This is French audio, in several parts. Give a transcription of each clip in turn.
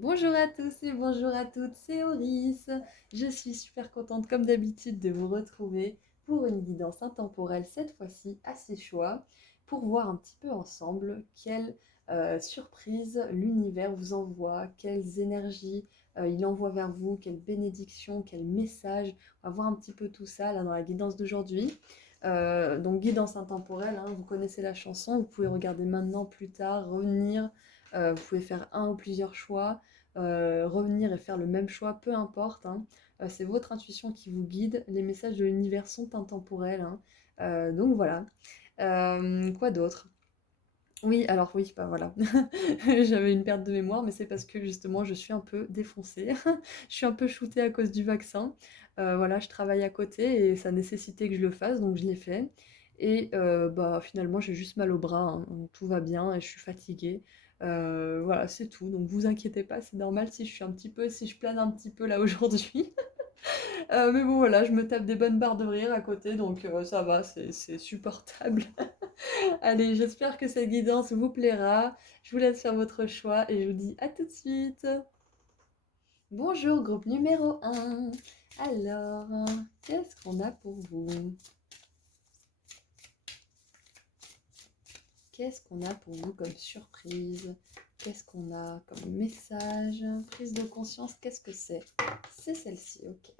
Bonjour à tous et bonjour à toutes, c'est Auris. Je suis super contente comme d'habitude de vous retrouver pour une guidance intemporelle, cette fois-ci à ses choix, pour voir un petit peu ensemble quelle surprise l'univers vous envoie, quelles énergies il envoie vers vous, quelles bénédictions, quels messages. On va voir un petit peu tout ça là dans la guidance d'aujourd'hui. Donc guidance intemporelle, hein, vous connaissez la chanson, vous pouvez regarder maintenant, plus tard, revenir, vous pouvez faire un ou plusieurs choix revenir et faire le même choix, peu importe, hein. C'est votre intuition qui vous guide. Les messages de l'univers sont intemporels, hein. Donc voilà. Quoi d'autre? Oui, alors oui, bah voilà. J'avais une perte de mémoire, mais c'est parce que justement je suis un peu défoncée. Je suis un peu shootée à cause du vaccin. Voilà, je travaille à côté et ça nécessitait que je le fasse, donc je l'ai fait. Et bah finalement j'ai juste mal au bras, hein. Donc, tout va bien et je suis fatiguée. Voilà, c'est tout. Donc vous inquiétez pas, c'est normal si je suis un petit peu, si je plane un petit peu là aujourd'hui. Mais bon voilà, je me tape des bonnes barres de rire à côté, donc ça va, c'est supportable. Allez, j'espère que cette guidance vous plaira. Je vous laisse faire votre choix et je vous dis à tout de suite. Bonjour, groupe numéro 1. Alors, qu'est-ce qu'on a pour vous? Qu'est-ce qu'on a pour vous comme surprise? Qu'est-ce qu'on a comme message? Prise de conscience, qu'est-ce que c'est? C'est celle-ci, ok.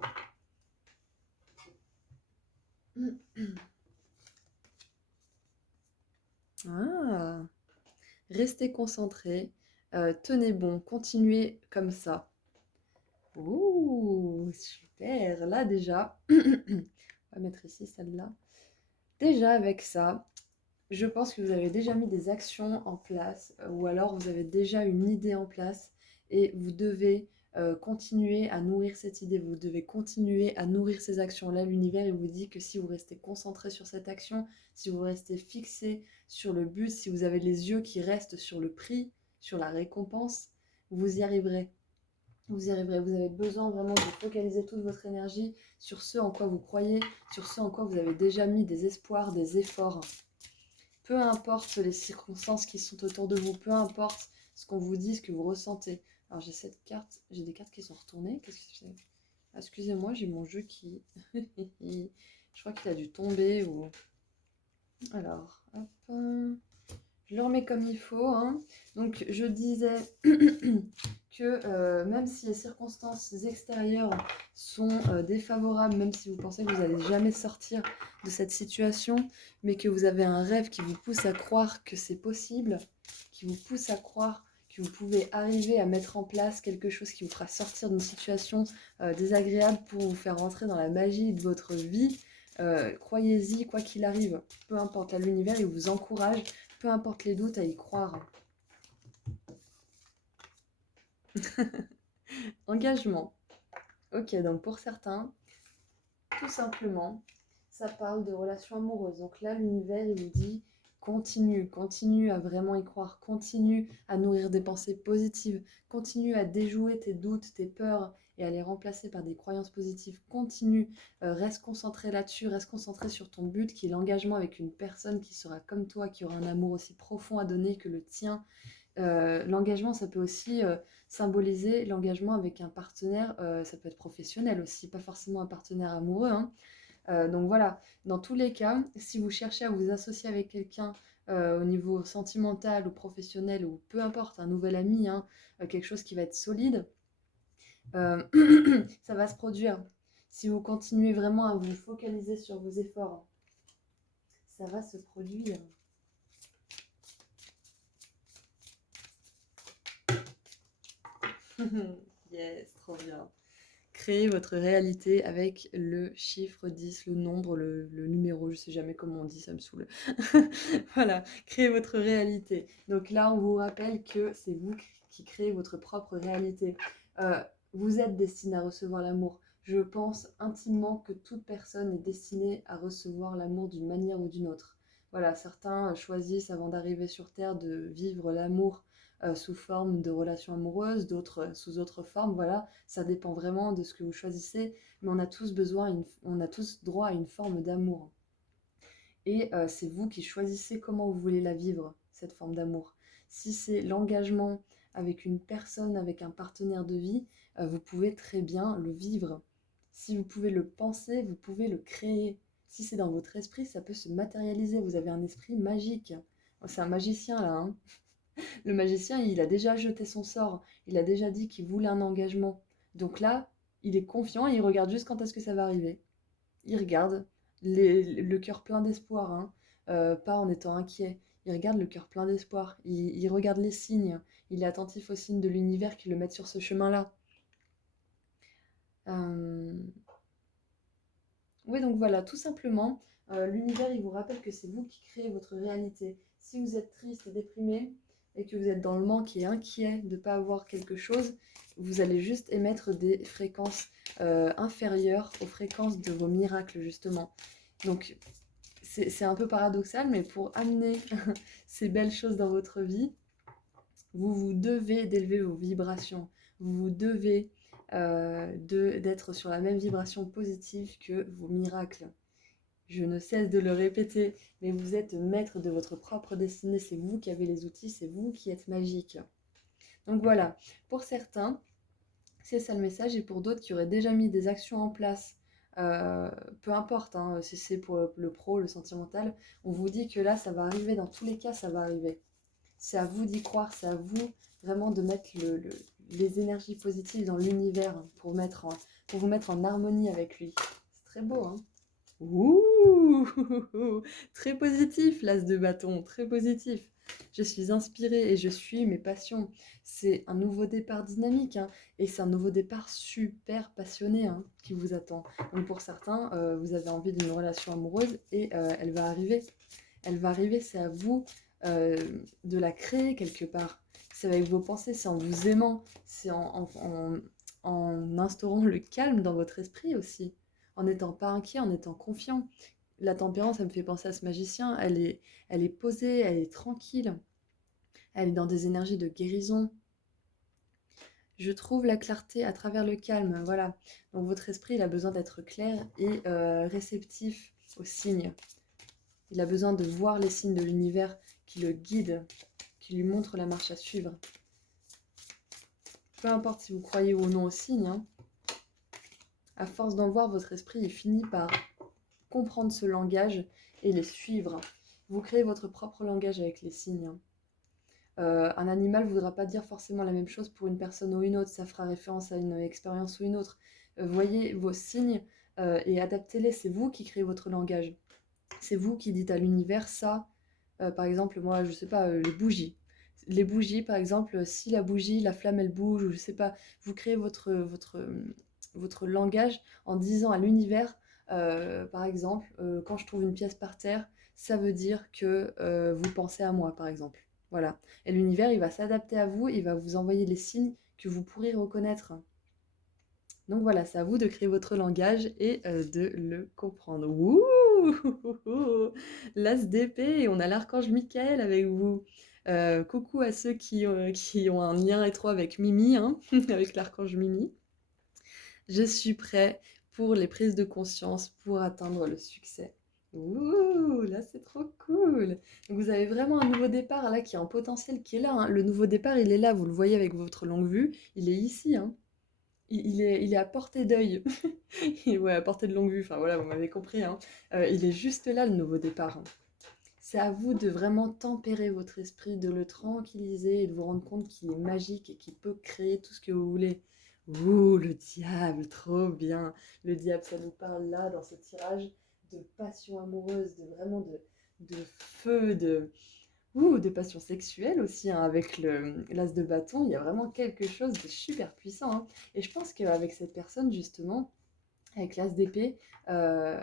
Ah, restez concentrés, tenez bon, continuez comme ça. Ouh, super. Là déjà, on va mettre ici celle-là. Déjà avec ça, je pense que vous avez déjà mis des actions en place ou alors vous avez déjà une idée en place et vous devez continuer à nourrir cette idée, vous devez continuer à nourrir ces actions-là. L'univers, il vous dit que si vous restez concentré sur cette action, si vous restez fixé sur le but, si vous avez les yeux qui restent sur le prix, sur la récompense, vous y arriverez. Vous y arriverez, vous avez besoin vraiment de focaliser toute votre énergie sur ce en quoi vous croyez, sur ce en quoi vous avez déjà mis des espoirs, des efforts. Peu importe les circonstances qui sont autour de vous, peu importe ce qu'on vous dit, ce que vous ressentez. Alors j'ai cette carte, j'ai des cartes qui sont retournées. Qu'est-ce que c'est? Ah, excusez-moi, j'ai mon jeu qui... Je crois qu'il a dû tomber ou... Alors, hop... Je le remets comme il faut, hein. Donc je disais que même si les circonstances extérieures sont défavorables, même si vous pensez que vous n'allez jamais sortir de cette situation, mais que vous avez un rêve qui vous pousse à croire que c'est possible, qui vous pousse à croire que vous pouvez arriver à mettre en place quelque chose qui vous fera sortir d'une situation désagréable pour vous faire rentrer dans la magie de votre vie, croyez-y quoi qu'il arrive. Peu importe, là l'univers il vous encourage, peu importe les doutes, à y croire. Engagement. Ok, donc pour certains, tout simplement, ça parle de relations amoureuses. Donc là, l'univers, il vous dit, continue, continue à vraiment y croire, continue à nourrir des pensées positives, continue à déjouer tes doutes, tes peurs et à les remplacer par des croyances positives. Continue, reste concentré là-dessus, reste concentré sur ton but, qui est l'engagement avec une personne qui sera comme toi, qui aura un amour aussi profond à donner que le tien. L'engagement, ça peut aussi symboliser l'engagement avec un partenaire, ça peut être professionnel aussi, pas forcément un partenaire amoureux, hein. Donc voilà, dans tous les cas, si vous cherchez à vous associer avec quelqu'un au niveau sentimental ou professionnel ou peu importe, un nouvel ami, hein, quelque chose qui va être solide, euh, ça va se produire. Si vous continuez vraiment à vous focaliser sur vos efforts, ça va se produire. Yes, trop bien. Créez votre réalité avec le chiffre 10, le nombre, le numéro, je sais jamais comment on dit, ça me saoule. Voilà, créez votre réalité. Donc là, on vous rappelle que c'est vous qui créez votre propre réalité. Euh, Vous êtes destiné à recevoir l'amour. Je pense intimement que toute personne est destinée à recevoir l'amour d'une manière ou d'une autre. Voilà, certains choisissent avant d'arriver sur Terre de vivre l'amour sous forme de relations amoureuses, d'autres sous autre forme, voilà, ça dépend vraiment de ce que vous choisissez, mais on a tous besoin, on a tous droit à une forme d'amour. Et c'est vous qui choisissez comment vous voulez la vivre, cette forme d'amour. Si c'est l'engagement avec une personne, avec un partenaire de vie, vous pouvez très bien le vivre. Si vous pouvez le penser, vous pouvez le créer. Si c'est dans votre esprit, ça peut se matérialiser. Vous avez un esprit magique. C'est un magicien là, hein. Le magicien, il a déjà jeté son sort. Il a déjà dit qu'il voulait un engagement. Donc là, il est confiant et il regarde juste quand est-ce que ça va arriver. Il regarde, le cœur plein d'espoir, hein, pas en étant inquiet. Il regarde le cœur plein d'espoir. Il regarde les signes. Il est attentif aux signes de l'univers qui le mettent sur ce chemin-là. Euh, Oui, donc voilà, tout simplement, l'univers, il vous rappelle que c'est vous qui créez votre réalité. Si vous êtes triste et déprimé et que vous êtes dans le manque et inquiet de ne pas avoir quelque chose, vous allez juste émettre des fréquences inférieures aux fréquences de vos miracles, justement. Donc, c'est un peu paradoxal, mais pour amener ces belles choses dans votre vie, vous vous devez d'élever vos vibrations. Vous vous devez d'être sur la même vibration positive que vos miracles. Je ne cesse de le répéter, mais vous êtes maître de votre propre destinée. C'est vous qui avez les outils, c'est vous qui êtes magique. Donc voilà, pour certains, c'est ça le message, et pour d'autres qui auraient déjà mis des actions en place, peu importe, hein, si c'est pour le pro, le sentimental, on vous dit que là, ça va arriver, dans tous les cas, ça va arriver. C'est à vous d'y croire, c'est à vous vraiment de mettre les énergies positives dans l'univers pour vous mettre en harmonie avec lui. C'est très beau, hein? Ouh, très positif, l'as de bâton, très positif. Je suis inspirée et je suis mes passions. C'est un nouveau départ dynamique, hein, et c'est un nouveau départ super passionné, hein, qui vous attend. Donc pour certains, vous avez envie d'une relation amoureuse et elle va arriver. Elle va arriver, c'est à vous euh, de la créer quelque part. C'est avec vos pensées, c'est en vous aimant, c'est en instaurant le calme dans votre esprit aussi, en n'étant pas inquiet, en étant confiant. La tempérance, ça me fait penser à ce magicien, elle est posée, elle est tranquille, elle est dans des énergies de guérison. Je trouve la clarté à travers le calme, voilà. Donc votre esprit, il a besoin d'être clair et réceptif aux signes. Il a besoin de voir les signes de l'univers qui le guident, qui lui montrent la marche à suivre. Peu importe si vous croyez ou non aux signes, hein, à force d'en voir, votre esprit il finit par comprendre ce langage et les suivre. Vous créez votre propre langage avec les signes, hein. Un animal ne voudra pas dire forcément la même chose pour une personne ou une autre, ça fera référence à une expérience ou une autre. Voyez vos signes et adaptez-les, c'est vous qui créez votre langage. C'est vous qui dites à l'univers ça. Par exemple, moi, je sais pas, les bougies. Les bougies, par exemple, si la bougie, la flamme, elle bouge, ou je sais pas, vous créez votre langage en disant à l'univers, par exemple, quand je trouve une pièce par terre, ça veut dire que vous pensez à moi, par exemple. Voilà. Et l'univers, il va s'adapter à vous, il va vous envoyer les signes que vous pourrez reconnaître. Donc voilà, c'est à vous de créer votre langage et de le comprendre. Ouh, l'as d'épée, et on a l'archange Michael avec vous. Coucou à ceux qui ont un lien étroit avec Mimi, hein, avec l'archange Mimi. Je suis prêt pour les prises de conscience pour atteindre le succès. Ouh, là c'est trop cool. Donc vous avez vraiment un nouveau départ là qui est en potentiel, qui est là, hein. Le nouveau départ, il est là, vous le voyez avec votre longue vue, il est ici, hein. Il est à portée d'œil. Ouais, à portée de longue vue, enfin voilà, vous m'avez compris, hein. Il est juste là, le nouveau départ, hein. C'est à vous de vraiment tempérer votre esprit, de le tranquilliser et de vous rendre compte qu'il est magique et qu'il peut créer tout ce que vous voulez. Ouh, le diable, trop bien. Le diable, ça nous parle là, dans ce tirage, de passion amoureuse, de vraiment de feu, de passion sexuelle aussi, hein, avec l'as de bâton, il y a vraiment quelque chose de super puissant, hein. Et je pense qu'avec cette personne, justement, avec l'as d'épée, euh,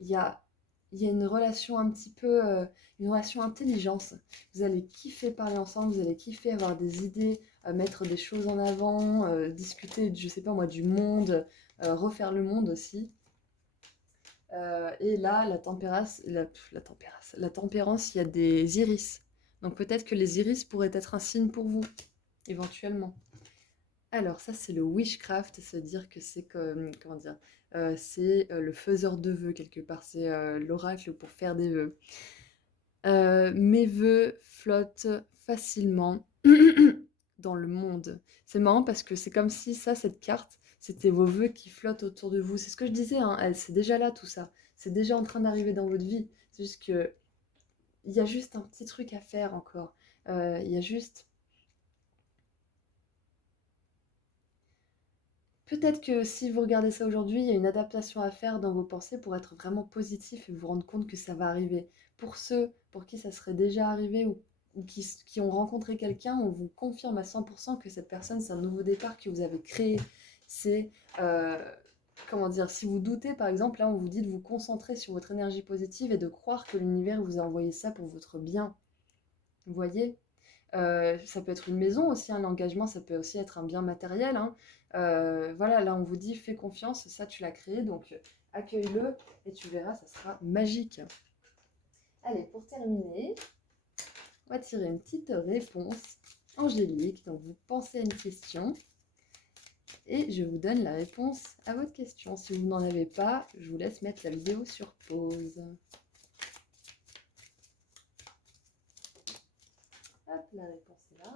il y a, il y a une relation un petit peu, une relation intelligence. Vous allez kiffer parler ensemble, vous allez kiffer avoir des idées, mettre des choses en avant, discuter, je sais pas moi, du monde, refaire le monde aussi. Et là, la tempérance, il y a des iris. Donc peut-être que les iris pourraient être un signe pour vous, éventuellement. Alors ça, c'est le witchcraft, c'est-à-dire que c'est comme, comment dire, c'est le faiseur de vœux quelque part, c'est l'oracle pour faire des vœux. Mes vœux flottent facilement dans le monde. C'est marrant parce que c'est comme si ça, cette carte, c'était vos vœux qui flottent autour de vous. C'est ce que je disais, hein, c'est déjà là tout ça. C'est déjà en train d'arriver dans votre vie. C'est juste que il y a juste un petit truc à faire encore. Il y a juste... Peut-être que si vous regardez ça aujourd'hui, il y a une adaptation à faire dans vos pensées pour être vraiment positif et vous rendre compte que ça va arriver. Pour ceux pour qui ça serait déjà arrivé ou qui ont rencontré quelqu'un, on vous confirme à 100% que cette personne, c'est un nouveau départ que vous avez créé. C'est, euh, comment dire, si vous doutez par exemple, là on vous dit de vous concentrer sur votre énergie positive et de croire que l'univers vous a envoyé ça pour votre bien. Vous voyez? Ça peut être une maison aussi, un engagement, ça peut aussi être un bien matériel, hein. Voilà, là on vous dit fais confiance, ça tu l'as créé, donc accueille-le et tu verras, ça sera magique. Allez, pour terminer, on va tirer une petite réponse angélique. Donc vous pensez à une question et je vous donne la réponse à votre question. Si vous n'en avez pas, je vous laisse mettre la vidéo sur pause. Hop, la réponse est là.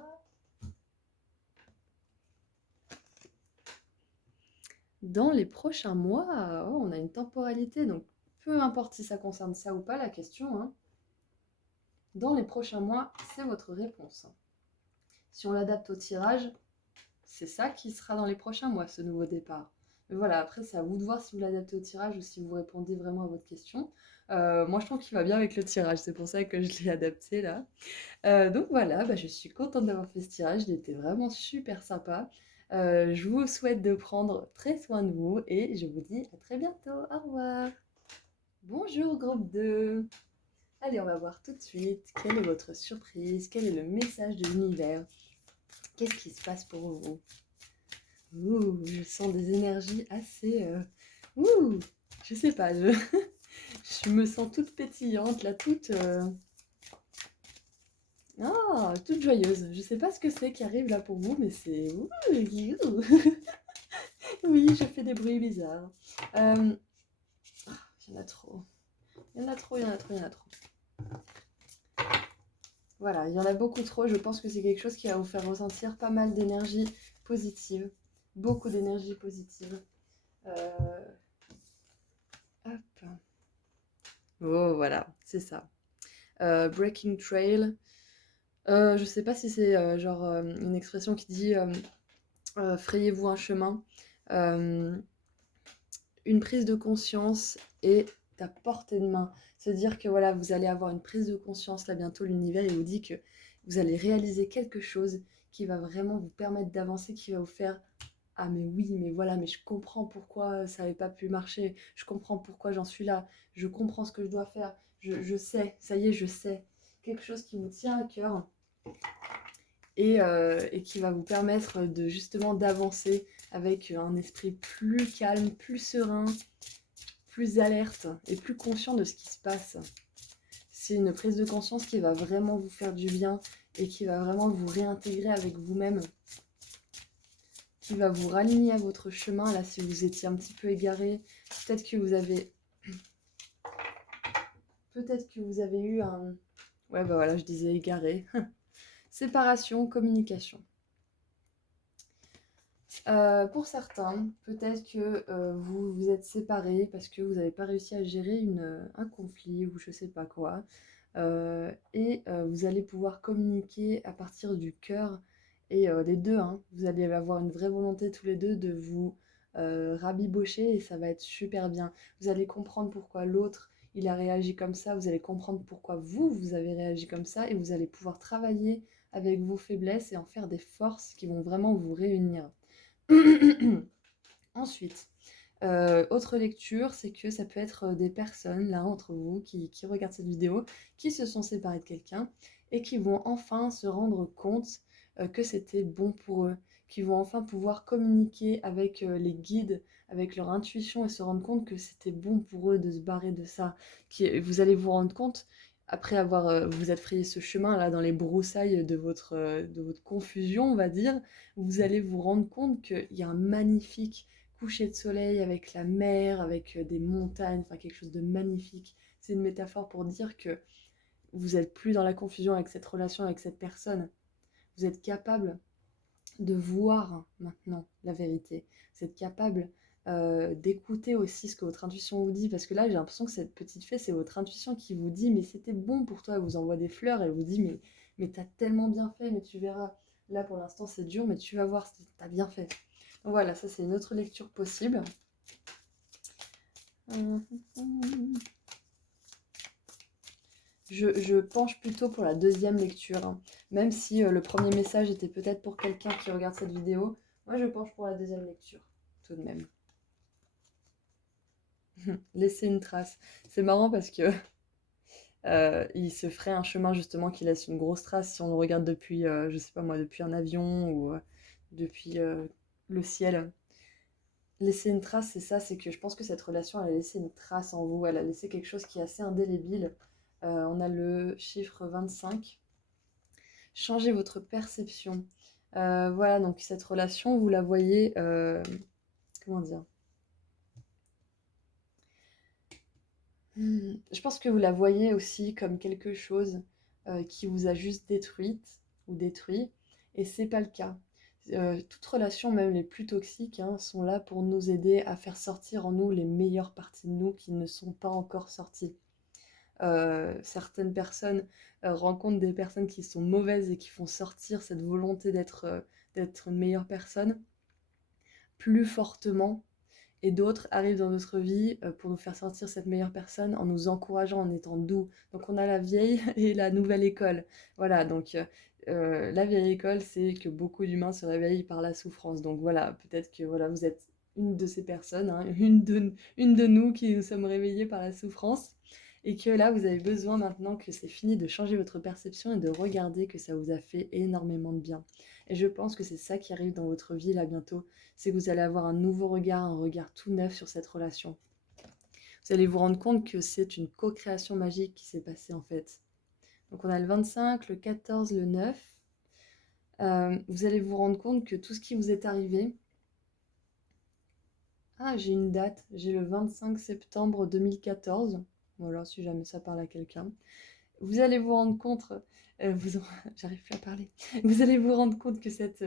Dans les prochains mois, oh, on a une temporalité, donc peu importe si ça concerne ça ou pas, la question, hein. Dans les prochains mois, c'est votre réponse. Si on l'adapte au tirage, c'est ça qui sera dans les prochains mois, ce nouveau départ. Mais voilà, après, c'est à vous de voir si vous l'adaptez au tirage ou si vous répondez vraiment à votre question. Moi, je trouve qu'il va bien avec le tirage, c'est pour ça que je l'ai adapté là. Donc voilà, bah, je suis contente d'avoir fait ce tirage, il était vraiment super sympa. Je vous souhaite de prendre très soin de vous et je vous dis à très bientôt. Au revoir. Bonjour groupe 2. Allez, on va voir tout de suite quelle est votre surprise, quel est le message de l'univers, qu'est-ce qui se passe pour vous. Ouh, je sens des énergies assez... Ouh, je sais pas, je me sens toute pétillante, là, toute... Ah, toute joyeuse. Je sais pas ce que c'est qui arrive là pour vous, mais c'est... Ouh, ouh. Oui, je fais des bruits bizarres. Il y en a trop. Il y en a trop, il y en a trop, il y en a trop. Voilà, il y en a beaucoup trop. Je pense que c'est quelque chose qui va vous faire ressentir pas mal d'énergie positive. Beaucoup d'énergie positive. Hop. Oh, voilà, c'est ça. Breaking Trail. Je sais pas si c'est genre une expression qui dit frayez-vous un chemin. Euh, une prise de conscience est à portée de main. Se dire que voilà, vous allez avoir une prise de conscience là bientôt, l'univers il vous dit que vous allez réaliser quelque chose qui va vraiment vous permettre d'avancer, qui va vous faire ah mais oui, mais voilà, mais je comprends pourquoi ça n'avait pas pu marcher, je comprends pourquoi j'en suis là, je comprends ce que je dois faire, je sais, ça y est, je sais. Quelque chose qui vous tient à cœur et qui va vous permettre de justement d'avancer avec un esprit plus calme, plus serein, plus alerte et plus conscient de ce qui se passe. C'est une prise de conscience qui va vraiment vous faire du bien et qui va vraiment vous réintégrer avec vous-même, qui va vous raligner à votre chemin. Là, si vous étiez un petit peu égaré, peut-être que vous avez eu un... Ouais, bah voilà, je disais égaré. Séparation, communication. Pour certains, peut-être que vous vous êtes séparés parce que vous n'avez pas réussi à gérer un conflit ou je sais pas quoi. Vous allez pouvoir communiquer à partir du cœur et les deux, hein, vous allez avoir une vraie volonté tous les deux de vous rabibocher et ça va être super bien. Vous allez comprendre pourquoi l'autre il a réagi comme ça, vous allez comprendre pourquoi vous avez réagi comme ça et vous allez pouvoir travailler avec vos faiblesses et en faire des forces qui vont vraiment vous réunir. Ensuite, autre lecture, c'est que ça peut être des personnes, là, entre vous, qui regardent cette vidéo, qui se sont séparées de quelqu'un et qui vont enfin se rendre compte que c'était bon pour eux, qui vont enfin pouvoir communiquer avec les guides, avec leur intuition et se rendre compte que c'était bon pour eux de se barrer de ça. Vous allez vous rendre compte, après avoir vous êtes frayé ce chemin là dans les broussailles de votre confusion, on va dire, vous allez vous rendre compte qu'il y a un magnifique coucher de soleil avec la mer, avec des montagnes, enfin quelque chose de magnifique. C'est une métaphore pour dire que vous n'êtes plus dans la confusion avec cette relation, avec cette personne. Vous êtes capable de voir maintenant la vérité. Vous êtes capable d'écouter aussi ce que votre intuition vous dit, parce que là j'ai l'impression que cette petite fée, c'est votre intuition qui vous dit mais c'était bon pour toi, elle vous envoie des fleurs, elle vous dit mais t'as tellement bien fait, mais tu verras, là pour l'instant c'est dur, mais tu vas voir, t'as bien fait. Donc voilà, ça c'est une autre lecture possible. Je penche plutôt pour la deuxième lecture, hein. Même si le premier message était peut-être pour quelqu'un qui regarde cette vidéo, moi je penche pour la deuxième lecture, tout de même. Laisser une trace. C'est marrant parce que il se ferait un chemin justement qui laisse une grosse trace si on le regarde depuis, je sais pas moi, depuis un avion ou depuis le ciel. Laisser une trace, c'est ça, c'est que je pense que cette relation, elle a laissé une trace en vous, elle a laissé quelque chose qui est assez indélébile. On a le chiffre 25. Changez votre perception. Voilà, donc cette relation, vous la voyez, comment dire? Je pense que vous la voyez aussi comme quelque chose qui vous a juste détruite ou détruit, et c'est pas le cas. Toutes relations, même les plus toxiques, hein, sont là pour nous aider à faire sortir en nous les meilleures parties de nous qui ne sont pas encore sorties. Certaines personnes rencontrent des personnes qui sont mauvaises et qui font sortir cette volonté d'être une meilleure personne plus fortement, et d'autres arrivent dans notre vie pour nous faire sortir cette meilleure personne en nous encourageant, en étant doux. Donc on a la vieille et la nouvelle école. Voilà, donc la vieille école, c'est que beaucoup d'humains se réveillent par la souffrance. Donc voilà, peut-être que voilà, vous êtes une de ces personnes, hein, une de nous qui nous sommes réveillés par la souffrance. Et que là, vous avez besoin maintenant que c'est fini de changer votre perception et de regarder que ça vous a fait énormément de bien. Et je pense que c'est ça qui arrive dans votre vie là bientôt, c'est que vous allez avoir un nouveau regard, un regard tout neuf sur cette relation. Vous allez vous rendre compte que c'est une co-création magique qui s'est passée en fait. Donc on a le 25, le 14, le 9. Vous allez vous rendre compte que tout ce qui vous est arrivé... Ah, j'ai une date, j'ai le 25 septembre 2014. Voilà, si jamais ça parle à quelqu'un. Vous allez vous rendre compte, j'arrive plus à parler, vous allez vous rendre compte que cette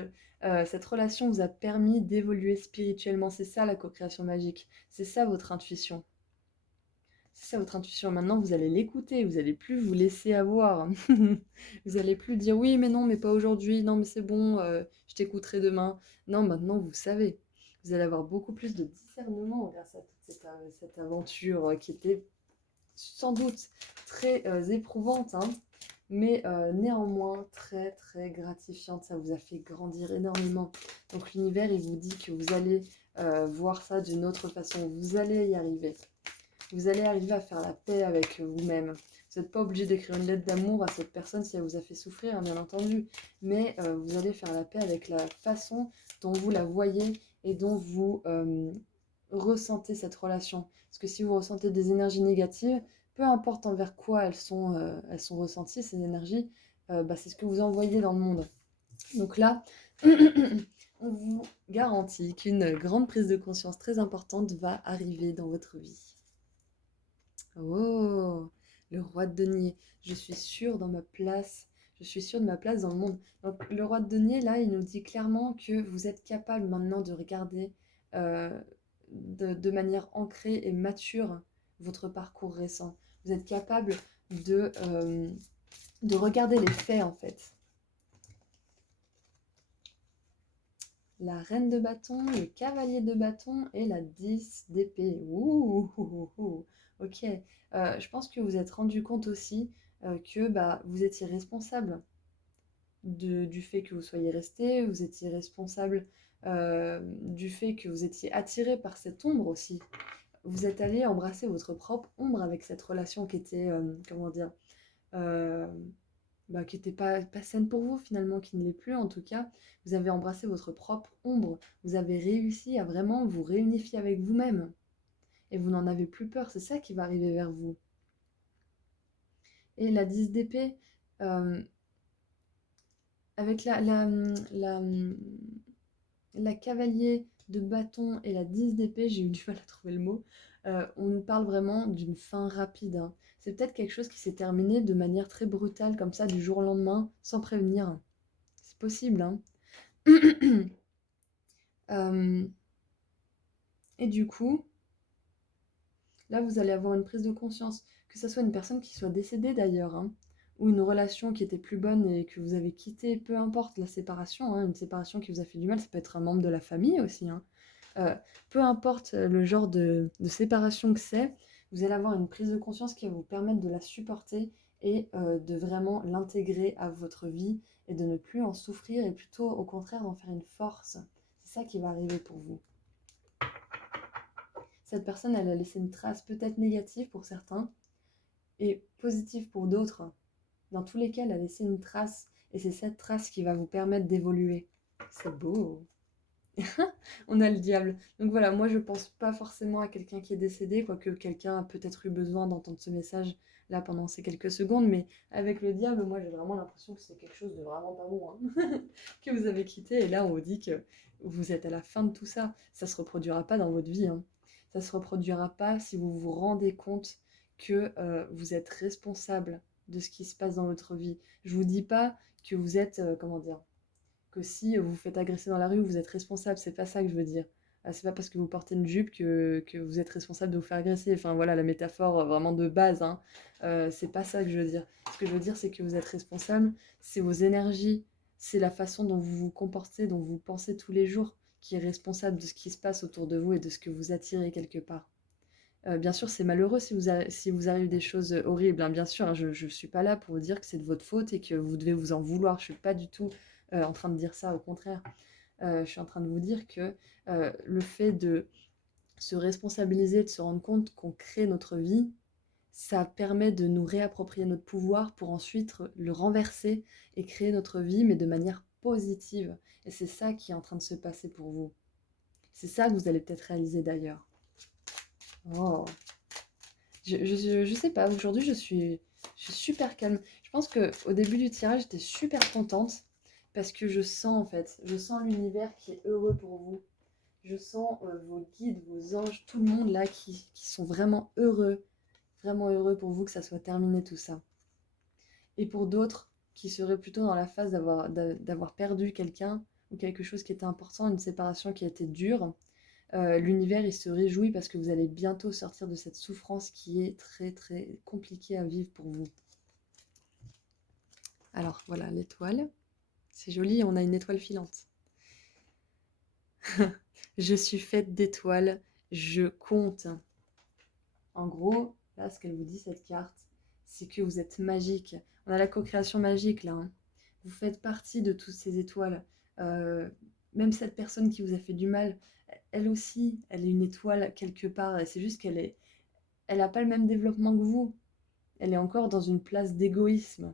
relation vous a permis d'évoluer spirituellement. C'est ça la co-création magique, c'est ça votre intuition. C'est ça votre intuition. Maintenant, vous allez l'écouter, vous allez plus vous laisser avoir. Vous allez plus dire oui, mais non, mais pas aujourd'hui, non, mais c'est bon, je t'écouterai demain. Non, maintenant, vous savez. Vous allez avoir beaucoup plus de discernement grâce à toute cette aventure qui était sans doute très éprouvante, hein, mais néanmoins très très gratifiante. Ça vous a fait grandir énormément. Donc l'univers, il vous dit que vous allez voir ça d'une autre façon. Vous allez y arriver. Vous allez arriver à faire la paix avec vous-même. Vous n'êtes pas obligé d'écrire une lettre d'amour à cette personne si elle vous a fait souffrir, hein, bien entendu. Mais vous allez faire la paix avec la façon dont vous la voyez et dont vous ressentez cette relation. Parce que si vous ressentez des énergies négatives, peu importe envers quoi elles sont ressenties, ces énergies, c'est ce que vous envoyez dans le monde. Donc là, on vous garantit qu'une grande prise de conscience très importante va arriver dans votre vie. Oh, le roi de denier. Je suis sûre dans ma place. Je suis sûre de ma place dans le monde. Donc le roi de denier, là, il nous dit clairement que vous êtes capable maintenant de regarder euh, de manière ancrée et mature votre parcours récent. Vous êtes capable de regarder les faits, en fait. La reine de bâton, le cavalier de bâton et la 10 d'épée. Ouh, ouh, ouh. Ok. Je pense que vous êtes rendu compte aussi que vous étiez responsable du fait que vous soyez resté, vous étiez responsable du fait que vous étiez attiré par cette ombre aussi. Vous êtes allé embrasser votre propre ombre avec cette relation qui était, comment dire, euh, qui n'était pas saine pour vous finalement, qui ne l'est plus en tout cas. Vous avez embrassé votre propre ombre, vous avez réussi à vraiment vous réunifier avec vous-même. Et vous n'en avez plus peur, c'est ça qui va arriver vers vous. Et la 10 d'épée, avec la cavalier de bâton et la 10 d'épée, j'ai eu du mal à trouver le mot, on nous parle vraiment d'une fin rapide, hein. C'est peut-être quelque chose qui s'est terminé de manière très brutale, comme ça, du jour au lendemain, sans prévenir. C'est possible, hein. Euh, et du coup, là, vous allez avoir une prise de conscience, que ce soit une personne qui soit décédée d'ailleurs, hein, ou une relation qui était plus bonne et que vous avez quitté, peu importe la séparation, hein, une séparation qui vous a fait du mal, ça peut être un membre de la famille aussi, hein. Euh, Peu importe le genre de séparation que c'est, vous allez avoir une prise de conscience qui va vous permettre de la supporter et de vraiment l'intégrer à votre vie et de ne plus en souffrir et plutôt au contraire d'en faire une force. C'est ça qui va arriver pour vous. Cette personne, elle a laissé une trace peut-être négative pour certains et positive pour d'autres. Dans tous les cas, elle a laissé une trace et c'est cette trace qui va vous permettre d'évoluer. C'est beau. On a le diable. Donc voilà, moi je pense pas forcément à quelqu'un qui est décédé, quoique quelqu'un a peut-être eu besoin d'entendre ce message là pendant ces quelques secondes, mais avec le diable, moi j'ai vraiment l'impression que c'est quelque chose de vraiment pas bon, hein, que vous avez quitté, et là on vous dit que vous êtes à la fin de tout ça. Ça se reproduira pas dans votre vie, hein. Ça se reproduira pas si vous vous rendez compte que vous êtes responsable de ce qui se passe dans votre vie. Je vous dis pas que vous êtes, comment dire, que si vous vous faites agresser dans la rue, vous êtes responsable. C'est pas ça que je veux dire. C'est pas parce que vous portez une jupe que vous êtes responsable de vous faire agresser. Enfin voilà, la métaphore vraiment de base, hein. C'est pas ça que je veux dire. Ce que je veux dire, c'est que vous êtes responsable, c'est vos énergies, c'est la façon dont vous vous comportez, dont vous pensez tous les jours, qui est responsable de ce qui se passe autour de vous et de ce que vous attirez quelque part. Bien sûr, c'est malheureux si vous arrive des choses horribles, hein, bien sûr, hein, je ne suis pas là pour vous dire que c'est de votre faute et que vous devez vous en vouloir. Je ne suis pas du tout en train de dire ça, au contraire. Je suis en train de vous dire que le fait de se responsabiliser, de se rendre compte qu'on crée notre vie, ça permet de nous réapproprier notre pouvoir pour ensuite le renverser et créer notre vie, mais de manière positive. Et c'est ça qui est en train de se passer pour vous. C'est ça que vous allez peut-être réaliser d'ailleurs. Oh. Je sais pas, aujourd'hui je suis super calme. Je pense qu'au début du tirage, j'étais super contente parce que je sens en fait, je sens l'univers qui est heureux pour vous. Je sens vos guides, vos anges, tout le monde là qui sont vraiment heureux pour vous que ça soit terminé tout ça. Et pour d'autres qui seraient plutôt dans la phase d'avoir perdu quelqu'un ou quelque chose qui était important, une séparation qui a été dure, l'univers il se réjouit parce que vous allez bientôt sortir de cette souffrance qui est très très compliquée à vivre pour vous. Alors voilà l'étoile, c'est joli, on a une étoile filante. Je suis faite d'étoiles, je compte. En gros, là ce qu'elle vous dit cette carte, c'est que vous êtes magique. On a la co-création magique là, hein. Vous faites partie de toutes ces étoiles. Euh, Même cette personne qui vous a fait du mal, elle aussi, elle est une étoile quelque part. C'est juste elle n'a pas le même développement que vous. Elle est encore dans une place d'égoïsme.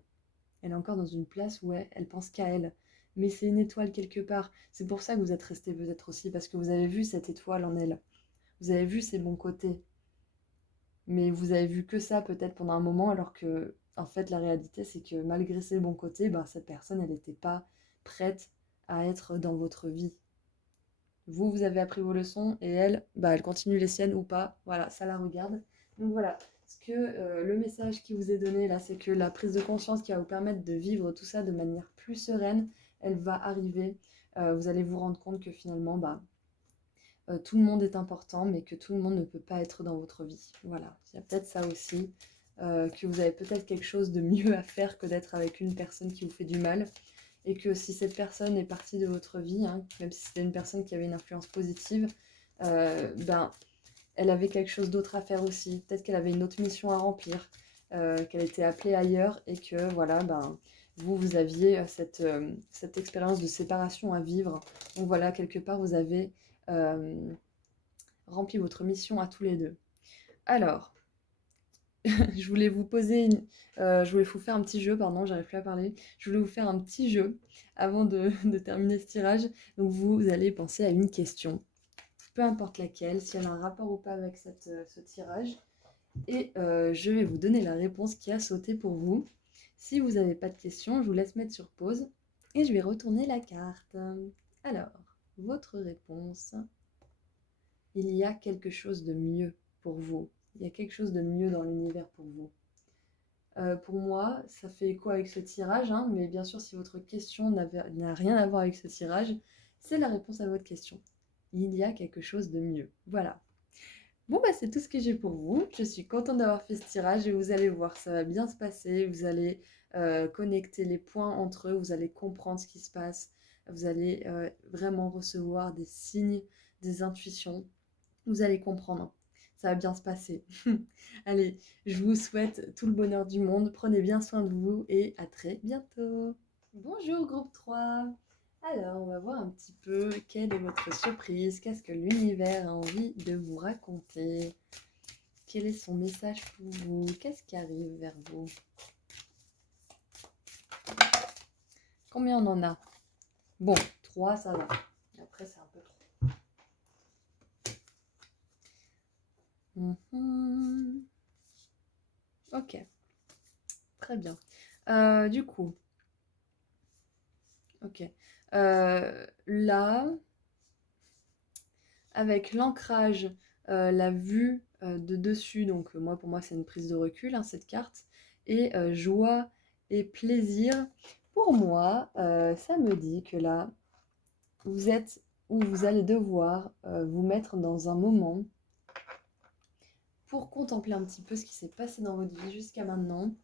Elle est encore dans une place où elle pense qu'à elle. Mais c'est une étoile quelque part. C'est pour ça que vous êtes resté peut-être aussi, parce que vous avez vu cette étoile en elle. Vous avez vu ses bons côtés. Mais vous avez vu que ça peut-être pendant un moment, alors que, en fait, la réalité, c'est que malgré ses bons côtés, ben, cette personne, elle n'était pas prête à être dans votre vie. Vous avez appris vos leçons et elle, bah, elle continue les siennes ou pas. Voilà, ça la regarde. Donc voilà, le message qui vous est donné là, c'est que la prise de conscience qui va vous permettre de vivre tout ça de manière plus sereine, elle va arriver. Vous allez vous rendre compte que finalement, bah, tout le monde est important, mais que tout le monde ne peut pas être dans votre vie. Voilà, il y a peut-être ça aussi, que vous avez peut-être quelque chose de mieux à faire que d'être avec une personne qui vous fait du mal et que si cette personne est partie de votre vie, hein, même si c'était une personne qui avait une influence positive, ben, elle avait quelque chose d'autre à faire aussi. Peut-être qu'elle avait une autre mission à remplir, qu'elle était appelée ailleurs et que voilà, ben, vous aviez cette expérience de séparation à vivre. Donc voilà, quelque part, vous avez rempli votre mission à tous les deux. Alors, je voulais vous je voulais vous faire un petit jeu, pardon, j'arrive plus à parler. Je voulais vous faire un petit jeu avant de terminer ce tirage. Donc vous allez penser à une question, peu importe laquelle, si elle a un rapport ou pas avec ce tirage. Et je vais vous donner la réponse qui a sauté pour vous. Si vous n'avez pas de questions, je vous laisse mettre sur pause et je vais retourner la carte. Alors, votre réponse, il y a quelque chose de mieux pour vous. Il y a quelque chose de mieux dans l'univers pour vous. Pour moi, ça fait écho avec ce tirage, hein, mais bien sûr, si votre question n'a rien à voir avec ce tirage, c'est la réponse à votre question. Il y a quelque chose de mieux. Voilà. Bon, bah, c'est tout ce que j'ai pour vous. Je suis contente d'avoir fait ce tirage et vous allez voir, ça va bien se passer. Vous allez connecter les points entre eux, vous allez comprendre ce qui se passe. Vous allez vraiment recevoir des signes, des intuitions. Vous allez comprendre. Ça va bien se passer. Allez, je vous souhaite tout le bonheur du monde. Prenez bien soin de vous et à très bientôt. Bonjour groupe 3. Alors, on va voir un petit peu quelle est votre surprise, qu'est-ce que l'univers a envie de vous raconter, quel est son message pour vous, qu'est-ce qui arrive vers vous. Combien on en a? Bon, 3 ça va. Après c'est un peu trop. Ok, très bien. Du coup, ok. Là, avec l'ancrage, la vue de dessus, donc moi pour moi c'est une prise de recul, hein, cette carte, et joie et plaisir, pour moi ça me dit que là, vous êtes où vous allez devoir vous mettre dans un moment pour contempler un petit peu ce qui s'est passé dans votre vie jusqu'à maintenant,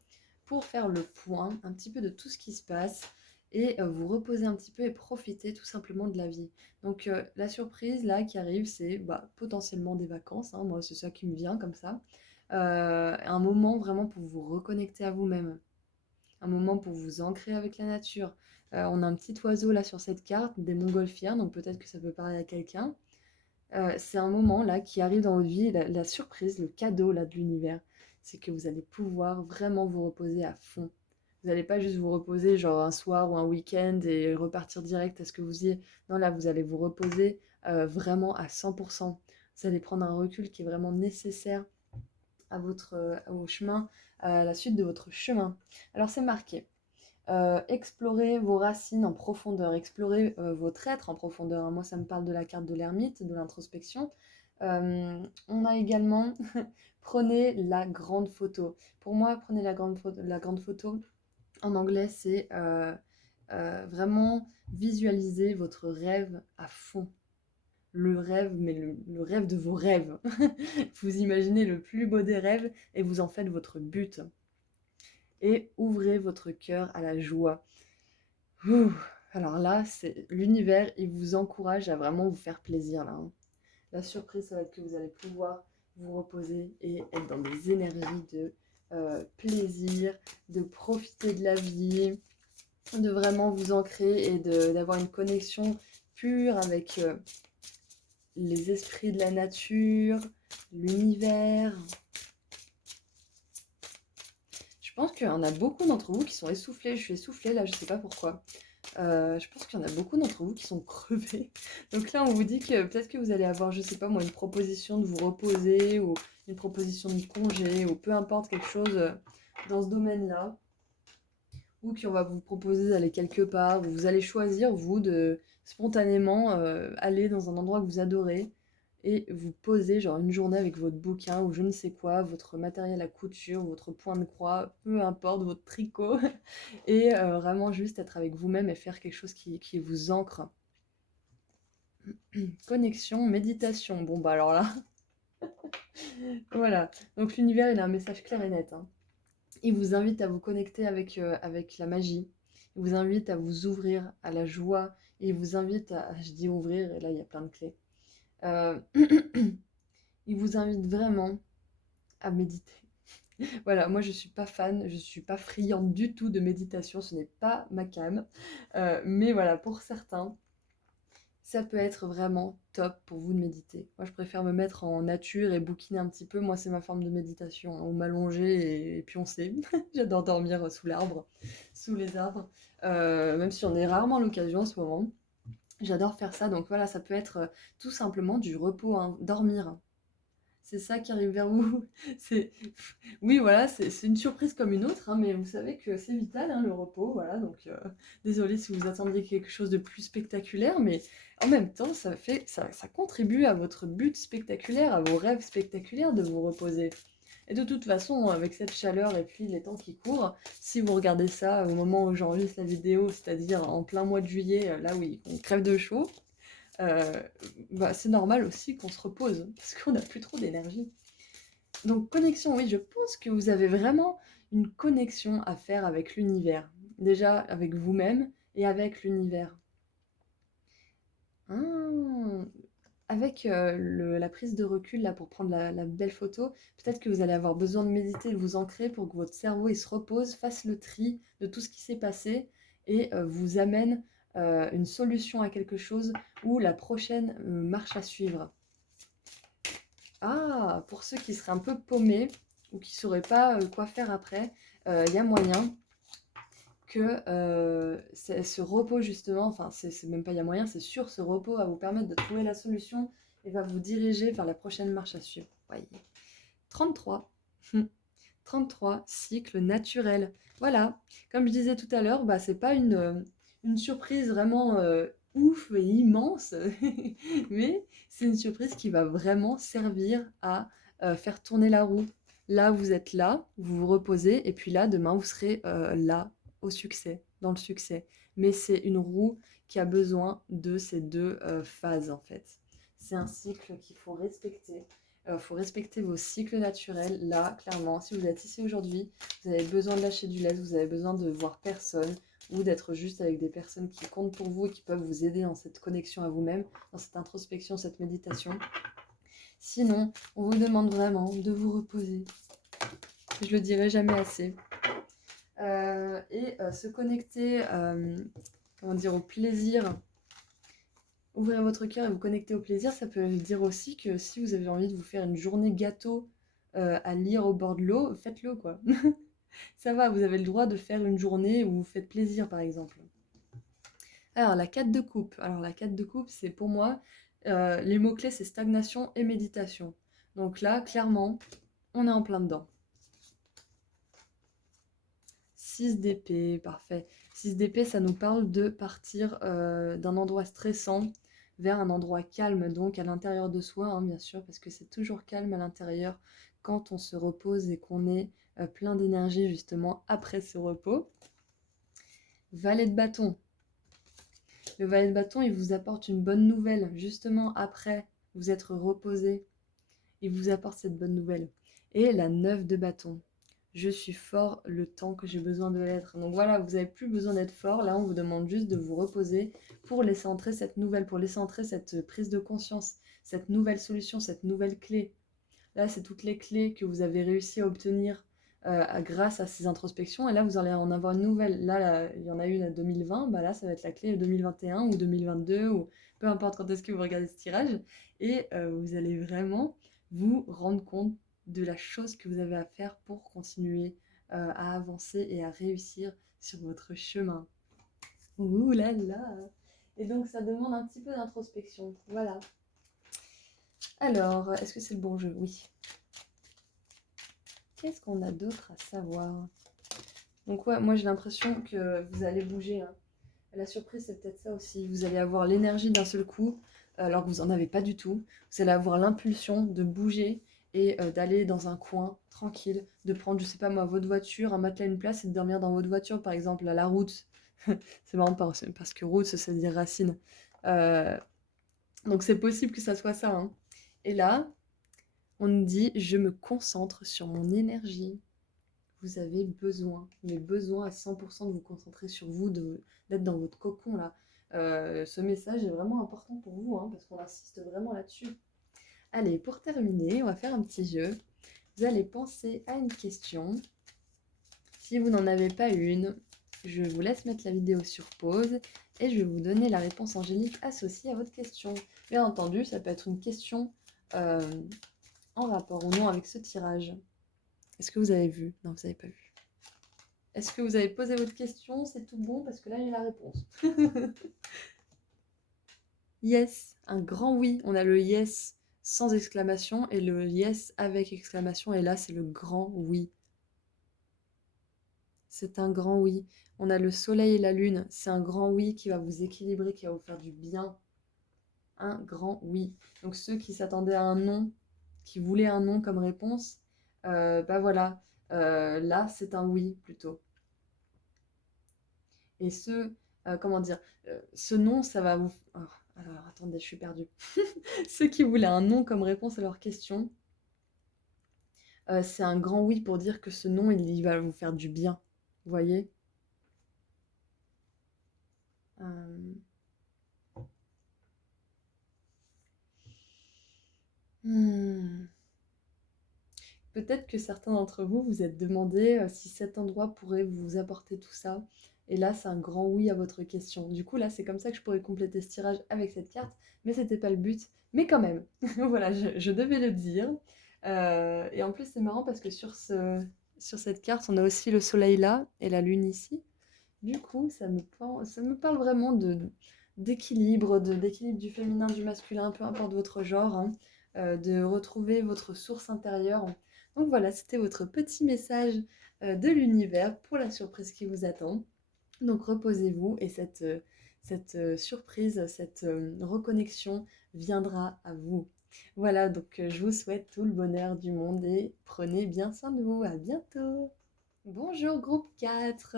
pour faire le point un petit peu de tout ce qui se passe et vous reposer un petit peu et profiter tout simplement de la vie. Donc la surprise là qui arrive, c'est potentiellement des vacances, hein, moi c'est ça qui me vient comme ça. Un moment vraiment pour vous reconnecter à vous-même, un moment pour vous ancrer avec la nature. On a un petit oiseau là sur cette carte, des montgolfières, donc peut-être que ça peut parler à quelqu'un. C'est un moment là qui arrive dans votre vie, la surprise, le cadeau là de l'univers, c'est que vous allez pouvoir vraiment vous reposer à fond. Vous n'allez pas juste vous reposer genre un soir ou un week-end et repartir direct à ce que vous y êtes. Non, là, vous allez vous reposer vraiment à 100%. Vous allez prendre un recul qui est vraiment nécessaire au chemin, à la suite de votre chemin. Alors, c'est marqué. Explorer vos racines en profondeur, explorer votre être en profondeur. Moi, ça me parle de la carte de l'ermite, de l'introspection. On a également prenez la grande photo. Pour moi, prenez la grande photo. La grande photo, en anglais, c'est vraiment visualiser votre rêve à fond. Le rêve, mais le rêve de vos rêves. Vous imaginez le plus beau des rêves et vous en faites votre but. Et ouvrez votre cœur à la joie. Ouh, alors là, c'est l'univers, il vous encourage à vraiment vous faire plaisir là, hein. La surprise, ça va être que vous allez pouvoir vous reposer et être dans des énergies de plaisir, de profiter de la vie, de vraiment vous ancrer et d'avoir une connexion pure avec les esprits de la nature, l'univers. Je pense qu'il y en a beaucoup d'entre vous qui sont essoufflés. Je suis essoufflée là, je sais pas pourquoi. Je pense qu'il y en a beaucoup d'entre vous qui sont crevés. Donc là, on vous dit que peut-être que vous allez avoir, je sais pas moi, une proposition de vous reposer ou une proposition de congé ou peu importe quelque chose dans ce domaine-là. Ou qu'on va vous proposer d'aller quelque part, où vous allez choisir, vous, de spontanément aller dans un endroit que vous adorez et vous poser genre une journée avec votre bouquin ou je ne sais quoi, votre matériel à couture, votre point de croix, peu importe, votre tricot, et vraiment juste être avec vous-même et faire quelque chose qui vous ancre. Connexion, méditation. Bon, bah alors là, voilà. Donc l'univers, il a un message clair et net, hein. Il vous invite à vous connecter avec la magie. Il vous invite à vous ouvrir à la joie. Il vous invite à, je dis ouvrir, et là, il y a plein de clés. Euh, il vous invite vraiment à méditer. Voilà, moi je suis pas fan, je suis pas friande du tout de méditation, ce n'est pas ma came. Mais voilà, pour certains, ça peut être vraiment top pour vous de méditer. Moi, je préfère me mettre en nature et bouquiner un petit peu. Moi, c'est ma forme de méditation, hein, ou m'allonger et pioncer. J'adore dormir sous l'arbre, sous les arbres, même si on est rarement l'occasion en ce moment. J'adore faire ça. Donc voilà, ça peut être tout simplement du repos, hein, dormir. C'est ça qui arrive vers vous. C'est... Oui, voilà, c'est une surprise comme une autre, hein, mais vous savez que c'est vital, hein, le repos. Voilà, donc désolé si vous attendiez quelque chose de plus spectaculaire, mais en même temps, ça contribue à votre but spectaculaire, à vos rêves spectaculaires de vous reposer. Et de toute façon, avec cette chaleur et puis les temps qui courent, si vous regardez ça au moment où j'enregistre la vidéo, c'est-à-dire en plein mois de juillet, là où on crève de chaud, euh, bah, c'est normal aussi qu'on se repose, parce qu'on n'a plus trop d'énergie. Donc connexion, oui, je pense que vous avez vraiment une connexion à faire avec l'univers. Déjà avec vous-même et avec l'univers. Ah, avec la prise de recul là pour prendre la belle photo, peut-être que vous allez avoir besoin de méditer, de vous ancrer pour que votre cerveau il se repose, fasse le tri de tout ce qui s'est passé et vous amène une solution à quelque chose ou la prochaine marche à suivre. Ah, pour ceux qui seraient un peu paumés ou qui ne sauraient pas quoi faire après, il y a moyen que ce repos justement, enfin c'est même pas il y a moyen, c'est sûr, ce repos va vous permettre de trouver la solution et va vous diriger vers la prochaine marche à suivre. Voyez. 33. 33, cycle naturel. Voilà, comme je disais tout à l'heure, bah, c'est pas une surprise vraiment ouf et immense, mais c'est une surprise qui va vraiment servir à faire tourner la roue. Là, vous êtes là, vous vous reposez, et puis là, demain, vous serez là, au succès, dans le succès. Mais c'est une roue qui a besoin de ces deux phases, en fait. C'est un cycle qu'il faut respecter. Il faut respecter vos cycles naturels. Là, clairement, si vous êtes ici aujourd'hui, vous avez besoin de lâcher du lest, vous avez besoin de voir personne ou d'être juste avec des personnes qui comptent pour vous et qui peuvent vous aider dans cette connexion à vous-même, dans cette introspection, cette méditation. Sinon, on vous demande vraiment de vous reposer. Je le dirai jamais assez. Et se connecter comment dire, au plaisir. Ouvrir votre cœur et vous connecter au plaisir, ça peut dire aussi que si vous avez envie de vous faire une journée gâteau à lire au bord de l'eau, faites-le quoi. Ça va, vous avez le droit de faire une journée où vous faites plaisir par exemple. Alors la 4 de coupe. Alors la 4 de coupe, c'est pour moi, les mots-clés c'est stagnation et méditation. Donc là, clairement, on est en plein dedans. 6 d'épée, parfait. 6 d'épée, ça nous parle de partir d'un endroit stressant vers un endroit calme, donc à l'intérieur de soi, hein, bien sûr, parce que c'est toujours calme à l'intérieur quand on se repose et qu'on est plein d'énergie justement après ce repos. Valet de bâton. Le valet de bâton, il vous apporte une bonne nouvelle, justement après vous être reposé. Il vous apporte cette bonne nouvelle. Et la 9 de bâton. Je suis fort le temps que j'ai besoin de l'être. Donc voilà, vous n'avez plus besoin d'être fort. Là, on vous demande juste de vous reposer pour laisser entrer cette nouvelle, pour laisser entrer cette prise de conscience, cette nouvelle solution, cette nouvelle clé. Là, c'est toutes les clés que vous avez réussi à obtenir grâce à ces introspections. Et là, vous allez en avoir une nouvelle. Là, il y en a une à 2020. Bah là, ça va être la clé 2021 ou 2022 ou peu importe quand est-ce que vous regardez ce tirage. Et vous allez vraiment vous rendre compte de la chose que vous avez à faire pour continuer à avancer et à réussir sur votre chemin. Ouh là là! Et donc, ça demande un petit peu d'introspection. Voilà. Alors, est-ce que c'est le bon jeu? Oui. Qu'est-ce qu'on a d'autre à savoir? Donc ouais, moi j'ai l'impression que vous allez bouger, hein. La surprise, c'est peut-être ça aussi. Vous allez avoir l'énergie d'un seul coup, alors que vous n'en avez pas du tout. Vous allez avoir l'impulsion de bouger et d'aller dans un coin tranquille, de prendre, je sais pas moi, votre voiture, un matelas, une place et de dormir dans votre voiture, par exemple, à la route. C'est marrant parce que route, ça veut dire racine. Euh, donc c'est possible que ça soit ça, hein. Et là, on nous dit, je me concentre sur mon énergie. Vous avez besoin, mais besoin à 100% de vous concentrer sur vous, d'être dans votre cocon là. Ce message est vraiment important pour vous, hein, parce qu'on insiste vraiment là-dessus. Allez, pour terminer, on va faire un petit jeu. Vous allez penser à une question. Si vous n'en avez pas une, je vous laisse mettre la vidéo sur pause et je vais vous donner la réponse angélique associée à votre question. Bien entendu, ça peut être une question en rapport ou non avec ce tirage. Est-ce que vous avez vu? Non, vous n'avez pas vu. Est-ce que vous avez posé votre question? C'est tout bon parce que là, il y a la réponse. Yes, un grand oui. On a le yes sans exclamation et le yes avec exclamation. Et là, c'est le grand oui. C'est un grand oui. On a le soleil et la lune. C'est un grand oui qui va vous équilibrer, qui va vous faire du bien. Un grand oui. Donc ceux qui s'attendaient à un non, qui voulaient un non comme réponse, bah voilà, là c'est un oui plutôt. Et comment dire, ce non, ça va vous... Oh, alors attendez, je suis perdue. Ceux qui voulaient un non comme réponse à leur question, c'est un grand oui pour dire que ce non, il va vous faire du bien. Vous voyez? Euh, hmm. Peut-être que certains d'entre vous vous êtes demandé si cet endroit pourrait vous apporter tout ça. Et là, c'est un grand oui à votre question. Du coup, là, c'est comme ça que je pourrais compléter ce tirage avec cette carte, mais c'était pas le but. Mais quand même, voilà, je devais le dire. Et en plus, c'est marrant parce que sur cette carte, on a aussi le soleil là et la lune ici. Du coup, ça me parle vraiment d'équilibre du féminin, du masculin, peu importe votre genre, hein, de retrouver votre source intérieure. Donc voilà, c'était votre petit message de l'univers pour la surprise qui vous attend. Donc reposez-vous et cette surprise, cette reconnexion viendra à vous. Voilà, donc je vous souhaite tout le bonheur du monde et prenez bien soin de vous. À bientôt! Bonjour groupe 4.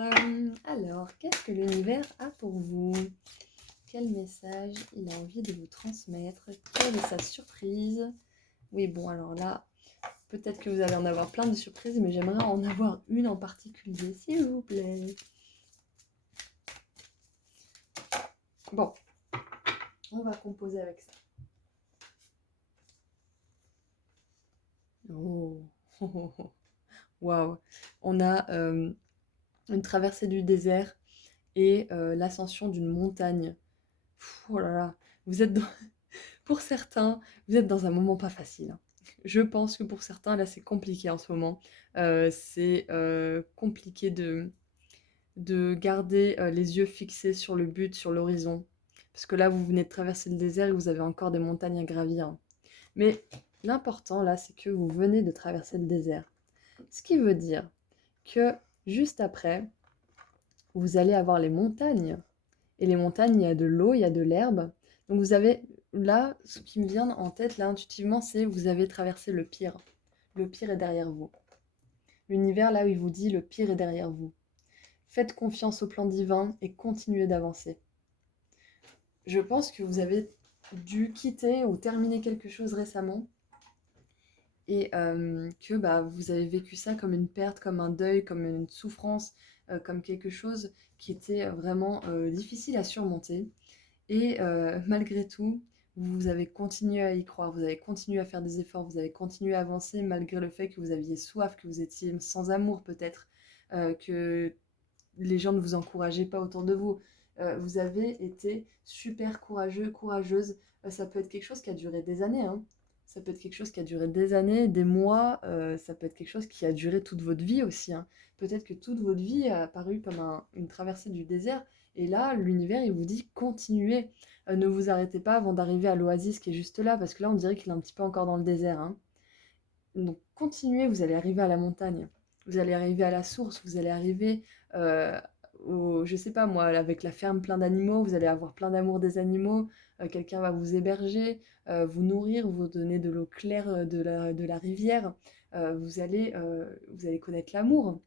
Alors, qu'est-ce que l'univers a pour vous? Quel message il a envie de vous transmettre? Quelle est sa surprise? Oui, bon, alors là, peut-être que vous allez en avoir plein de surprises, mais j'aimerais en avoir une en particulier, s'il vous plaît. Bon, on va composer avec ça. Oh, waouh! On a une traversée du désert et l'ascension d'une montagne. Oh là là, vous êtes dans... Pour certains, vous êtes dans un moment pas facile, hein. Je pense que pour certains, là, c'est compliqué en ce moment. C'est compliqué de garder les yeux fixés sur le but, sur l'horizon. Parce que là, vous venez de traverser le désert et vous avez encore des montagnes à gravir, hein. Mais l'important, là, c'est que vous venez de traverser le désert. Ce qui veut dire que juste après, vous allez avoir les montagnes. Et les montagnes, il y a de l'eau, il y a de l'herbe. Donc vous avez, là, ce qui me vient en tête, là, intuitivement, c'est vous avez traversé le pire. Le pire est derrière vous. L'univers, là où il vous dit, le pire est derrière vous. Faites confiance au plan divin et continuez d'avancer. Je pense que vous avez dû quitter ou terminer quelque chose récemment et que bah, vous avez vécu ça comme une perte, comme un deuil, comme une souffrance, comme quelque chose qui était vraiment difficile à surmonter. Et malgré tout, vous avez continué à y croire, vous avez continué à faire des efforts, vous avez continué à avancer malgré le fait que vous aviez soif, que vous étiez sans amour peut-être, que les gens ne vous encourageaient pas autour de vous. Vous avez été super courageux, courageuse. Ça peut être quelque chose qui a duré des années, hein. Ça peut être quelque chose qui a duré des années, des mois. Ça peut être quelque chose qui a duré toute votre vie aussi, hein. Peut-être que toute votre vie a paru comme une traversée du désert. Et là, l'univers, il vous dit continuez. Ne vous arrêtez pas avant d'arriver à l'oasis qui est juste là, parce que là, on dirait qu'il est un petit peu encore dans le désert, hein. Donc continuez, vous allez arriver à la montagne, vous allez arriver à la source, vous allez arriver euh, je sais pas moi, avec la ferme plein d'animaux, vous allez avoir plein d'amour des animaux, quelqu'un va vous héberger, vous nourrir, vous donner de l'eau claire de la rivière, vous allez connaître l'amour.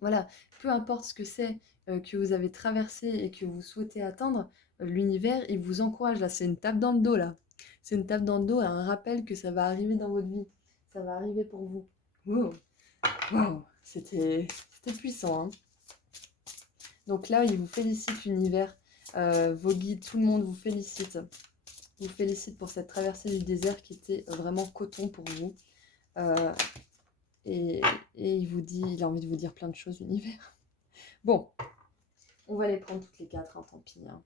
Voilà, peu importe ce que c'est que vous avez traversé et que vous souhaitez atteindre, l'univers, il vous encourage là, c'est une tape dans le dos là. C'est une tape dans le dos et un rappel que ça va arriver dans votre vie. Ça va arriver pour vous. Wow, wow. C'était puissant, hein. Donc là, il vous félicite l'univers, vos guides, tout le monde vous félicite. Vous félicite pour cette traversée du désert qui était vraiment coton pour vous. Euh, et, et il vous dit, il a envie de vous dire plein de choses, l'univers. Bon, on va les prendre toutes les quatre, hein, tant pis, hein.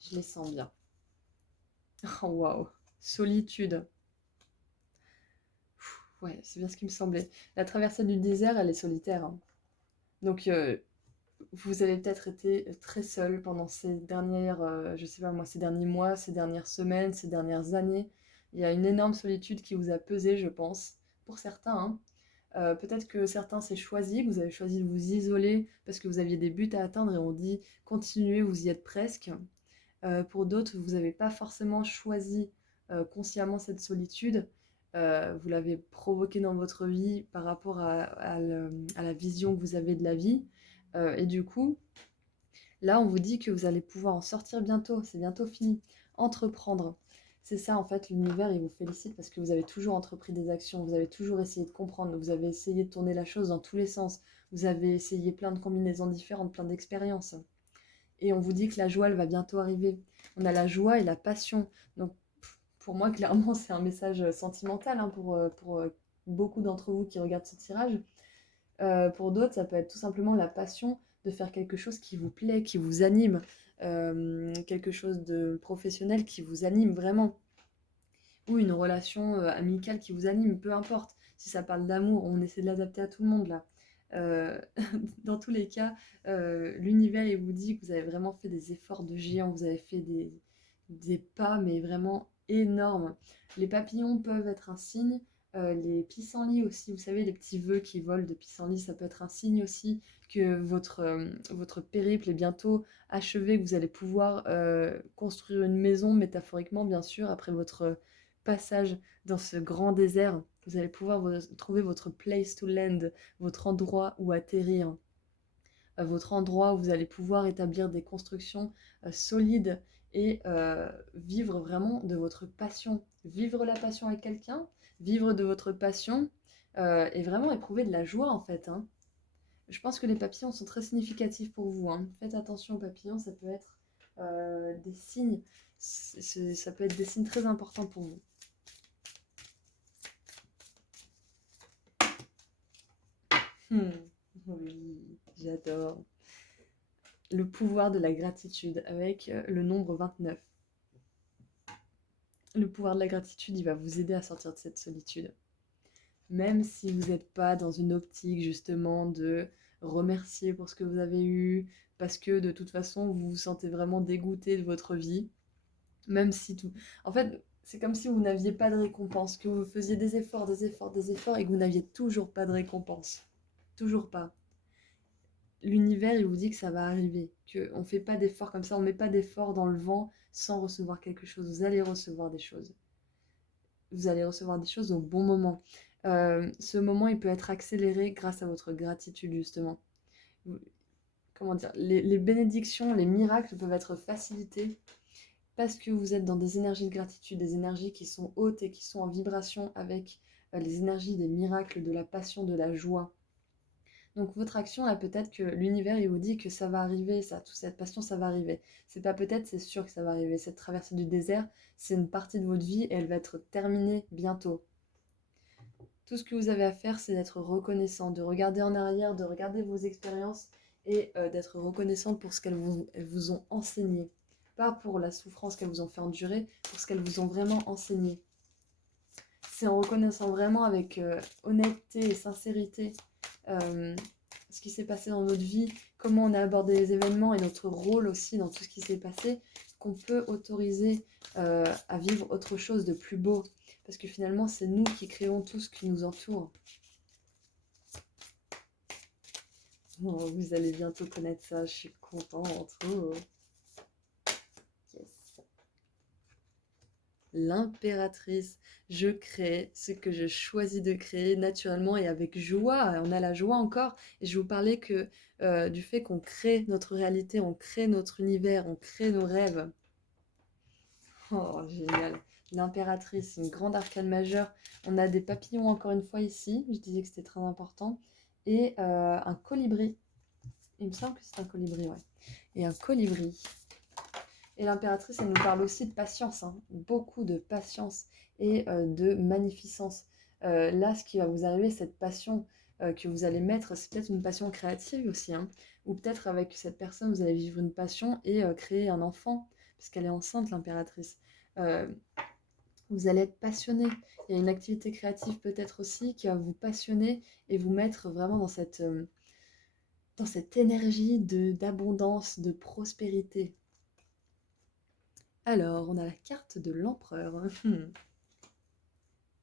Je les sens bien. Oh waouh, solitude. Ouais, c'est bien ce qui me semblait. La traversée du désert, elle est solitaire, hein. Donc, vous avez peut-être été très seul pendant ces dernières, je sais pas moi, ces derniers mois, ces dernières semaines, ces dernières années. Il y a une énorme solitude qui vous a pesé, je pense, pour certains, hein. Peut-être que certains c'est choisi, vous avez choisi de vous isoler parce que vous aviez des buts à atteindre et on dit continuez, vous y êtes presque. Pour d'autres, vous n'avez pas forcément choisi consciemment cette solitude, vous l'avez provoqué dans votre vie par rapport à la vision que vous avez de la vie. Et du coup, là, on vous dit que vous allez pouvoir en sortir bientôt, c'est bientôt fini. Entreprendre. C'est ça, en fait, l'univers, il vous félicite parce que vous avez toujours entrepris des actions, vous avez toujours essayé de comprendre, vous avez essayé de tourner la chose dans tous les sens, vous avez essayé plein de combinaisons différentes, plein d'expériences. Et on vous dit que la joie, elle va bientôt arriver. On a la joie et la passion. Donc, pour moi, clairement, c'est un message sentimental hein, pour beaucoup d'entre vous qui regardent ce tirage. Pour d'autres, ça peut être tout simplement la passion de faire quelque chose qui vous plaît, qui vous anime, quelque chose de professionnel qui vous anime vraiment, ou une relation amicale qui vous anime, peu importe. Si ça parle d'amour, on essaie de l'adapter à tout le monde là. Euh, dans tous les cas, l'univers il vous dit que vous avez vraiment fait des efforts de géant, vous avez fait des pas, mais vraiment énormes. Les papillons peuvent être un signe, les pissenlits aussi, vous savez, les petits vœux qui volent de pissenlit, ça peut être un signe aussi que votre périple est bientôt achevé, que vous allez pouvoir construire une maison, métaphoriquement bien sûr, après votre passage dans ce grand désert. Vous allez pouvoir trouver votre place to land, votre endroit où atterrir, votre endroit où vous allez pouvoir établir des constructions solides et vivre vraiment de votre passion. Vivre la passion avec quelqu'un, vivre de votre passion et vraiment éprouver de la joie en fait. Hein. Je pense que les papillons sont très significatifs pour vous. Hein. Faites attention aux papillons, ça peut être des signes, ça peut être des signes très importants pour vous. Oui, j'adore. Le pouvoir de la gratitude avec le nombre 29. Le pouvoir de la gratitude, il va vous aider à sortir de cette solitude. Même si vous n'êtes pas dans une optique justement de remercier pour ce que vous avez eu, parce que de toute façon vous vous sentez vraiment dégoûté de votre vie, même si tout... En fait, c'est comme si vous n'aviez pas de récompense, que vous faisiez des efforts, des efforts, des efforts et que vous n'aviez toujours pas de récompense. Toujours pas. L'univers, il vous dit que ça va arriver, qu'on ne fait pas d'efforts comme ça, on ne met pas d'efforts dans le vent sans recevoir quelque chose. Vous allez recevoir des choses. Vous allez recevoir des choses au bon moment. Ce moment, il peut être accéléré grâce à votre gratitude, justement. Comment dire, les bénédictions, les miracles peuvent être facilités parce que vous êtes dans des énergies de gratitude, des énergies qui sont hautes et qui sont en vibration avec les énergies des miracles, de la passion, de la joie. Donc votre action, là, peut-être que l'univers, il vous dit que ça va arriver, ça, toute cette passion, ça va arriver. C'est pas peut-être, c'est sûr que ça va arriver. Cette traversée du désert, c'est une partie de votre vie et elle va être terminée bientôt. Tout ce que vous avez à faire, c'est d'être reconnaissant, de regarder en arrière, de regarder vos expériences et d'être reconnaissante pour ce elles vous ont enseigné. Pas pour la souffrance qu'elles vous ont fait endurer, pour ce qu'elles vous ont vraiment enseigné. C'est en reconnaissant vraiment avec honnêteté et sincérité ce qui s'est passé dans notre vie, comment on a abordé les événements et notre rôle aussi dans tout ce qui s'est passé, qu'on peut autoriser à vivre autre chose de plus beau. Parce que finalement, c'est nous qui créons tout ce qui nous entoure. Oh, vous allez bientôt connaître ça, je suis contente. Oh. Yes. L'impératrice, je crée ce que je choisis de créer naturellement et avec joie. On a la joie encore. Et je vous parlais que du fait qu'on crée notre réalité, on crée notre univers, on crée nos rêves. Oh, génial. L'impératrice, une grande arcane majeure. On a des papillons encore une fois ici. Je disais que c'était très important. Et un colibri. Il me semble que c'est un colibri, ouais. Et un colibri. Et l'impératrice, elle nous parle aussi de patience, hein. Beaucoup de patience et de magnificence. Là, ce qui va vous arriver, cette passion que vous allez mettre, c'est peut-être une passion créative aussi, hein. Ou peut-être avec cette personne, vous allez vivre une passion et créer un enfant, puisqu'elle est enceinte, l'impératrice. Euh, vous allez être passionné. Il y a une activité créative peut-être aussi qui va vous passionner et vous mettre vraiment dans cette énergie d'abondance, de prospérité. Alors, on a la carte de l'empereur.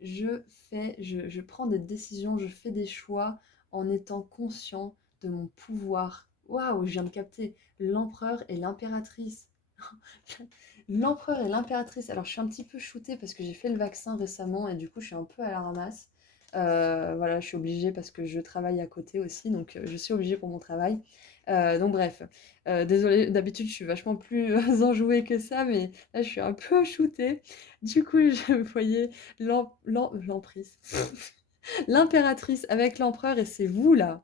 Je prends des décisions, je fais des choix en étant conscient de mon pouvoir. Waouh, je viens de capter l'empereur et l'impératrice. L'empereur et l'impératrice. Alors, je suis un petit peu shootée parce que j'ai fait le vaccin récemment et du coup, je suis un peu à la ramasse. Voilà, je suis obligée parce que je travaille à côté aussi, donc je suis obligée pour mon travail. Donc bref, désolée, d'habitude je suis vachement plus enjouée que ça, mais là je suis un peu shootée. Du coup, je voyais l'emprise, l'impératrice avec l'empereur et c'est vous là.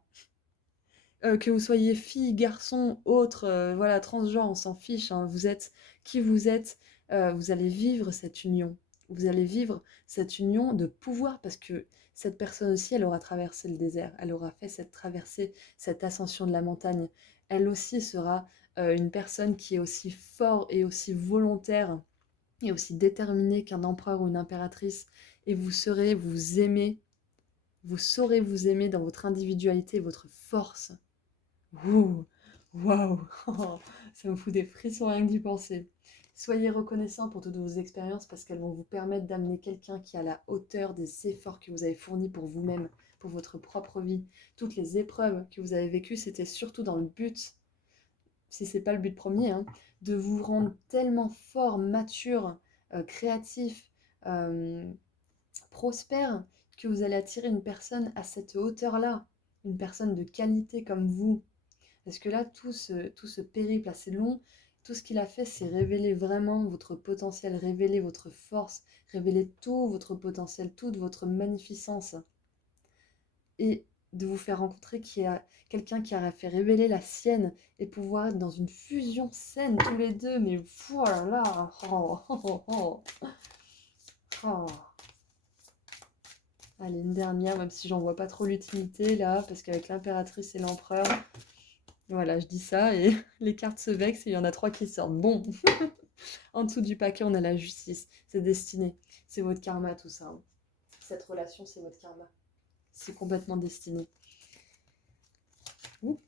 Que vous soyez fille, garçon, autre, voilà, transgenre, on s'en fiche, hein, vous êtes qui vous êtes, vous allez vivre cette union. Vous allez vivre cette union de pouvoir parce que cette personne aussi, elle aura traversé le désert, elle aura fait cette traversée, cette ascension de la montagne. Elle aussi sera une personne qui est aussi fort et aussi volontaire et aussi déterminée qu'un empereur ou une impératrice. Et vous serez vous aimer, vous saurez vous aimer dans votre individualité et votre force. Ouh, waouh, ça me fout des frissons rien que d'y penser. Soyez reconnaissants pour toutes vos expériences parce qu'elles vont vous permettre d'amener quelqu'un qui est à la hauteur des efforts que vous avez fournis pour vous-même, pour votre propre vie. Toutes les épreuves que vous avez vécues, c'était surtout dans le but, si c'est pas le but premier, hein, de vous rendre tellement fort, mature, créatif, euh, prospère, que vous allez attirer une personne à cette hauteur-là, une personne de qualité comme vous. Parce que là, tout ce périple assez long, tout ce qu'il a fait, c'est révéler vraiment votre potentiel, révéler votre force, révéler tout votre potentiel, toute votre magnificence. Et de vous faire rencontrer quelqu'un qui a fait révéler la sienne et pouvoir être dans une fusion saine tous les deux. Mais voilà, oh, oh, oh, oh. Allez, une dernière, même si j'en vois pas trop l'utilité là, parce qu'avec l'impératrice et l'empereur, voilà, je dis ça et les cartes se vexent et il y en a 3 qui sortent. Bon, en dessous du paquet, on a la justice. C'est destiné. C'est votre karma, tout ça, hein. Cette relation, c'est votre karma. C'est complètement destiné. Oups.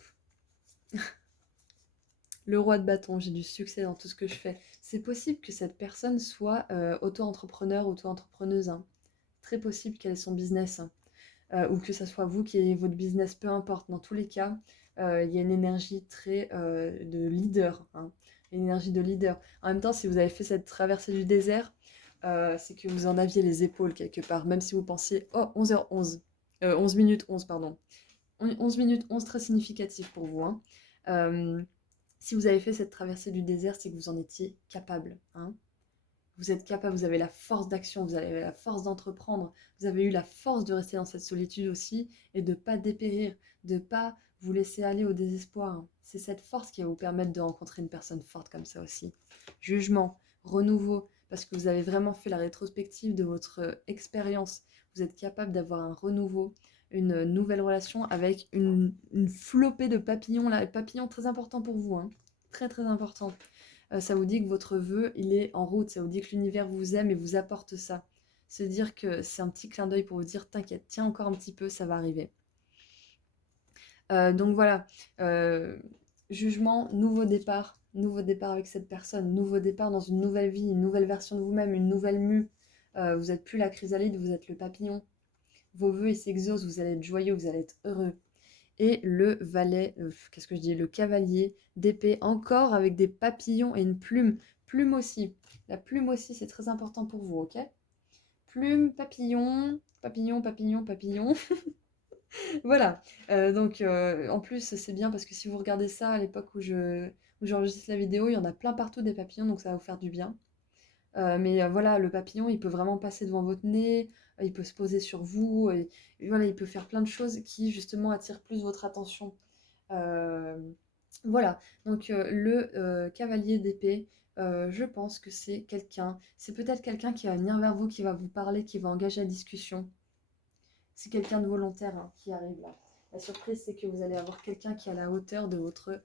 Le roi de bâton, j'ai du succès dans tout ce que je fais. C'est possible que cette personne soit auto-entrepreneur, auto-entrepreneuse, hein. Très possible qu'elle ait son business, hein. Ou que ça soit vous qui ayez votre business, peu importe. Dans tous les cas, il y a une énergie très de leader, hein. Une énergie de leader. En même temps, si vous avez fait cette traversée du désert, c'est que vous en aviez les épaules quelque part. Même si vous pensiez, oh, 11h11, 11 minutes 11, pardon. 11 minutes 11, très significatif pour vous, hein. Euh, si vous avez fait cette traversée du désert, c'est que vous en étiez capable, hein. Vous êtes capable, vous avez la force d'action, vous avez la force d'entreprendre, vous avez eu la force de rester dans cette solitude aussi et de ne pas dépérir, de ne pas vous laisser aller au désespoir, hein. C'est cette force qui va vous permettre de rencontrer une personne forte comme ça aussi. Jugement, renouveau, parce que vous avez vraiment fait la rétrospective de votre expérience. Vous êtes capable d'avoir un renouveau, une nouvelle relation avec une flopée de papillons, là, papillons très important pour vous, hein. Très très important. Ça vous dit que votre vœu, il est en route, ça vous dit que l'univers vous aime et vous apporte ça. Se dire que c'est un petit clin d'œil pour vous dire, t'inquiète, tiens encore un petit peu, ça va arriver. Donc voilà, jugement, nouveau départ avec cette personne, nouveau départ dans une nouvelle vie, une nouvelle version de vous-même, une nouvelle mue. Vous n'êtes plus la chrysalide, vous êtes le papillon. Vos vœux, ils s'exaucent, vous allez être joyeux, vous allez être heureux. Et le valet, qu'est-ce que je dis, le cavalier d'épée, encore avec des papillons et une plume. Plume aussi. La plume aussi, c'est très important pour vous, ok? Plume, papillon, papillon, papillon, papillon. Voilà. Donc, en plus, c'est bien parce que si vous regardez ça à l'époque où j'enregistre la vidéo, il y en a plein partout des papillons, donc ça va vous faire du bien. Mais voilà, le papillon, il peut vraiment passer devant votre nez, il peut se poser sur vous, et voilà, il peut faire plein de choses qui justement attirent plus votre attention. Euh, voilà, donc le cavalier d'épée, je pense que c'est peut-être quelqu'un qui va venir vers vous, qui va vous parler, qui va engager la discussion. C'est quelqu'un de volontaire, hein, qui arrive là. La surprise, c'est que vous allez avoir quelqu'un qui est à la hauteur de votre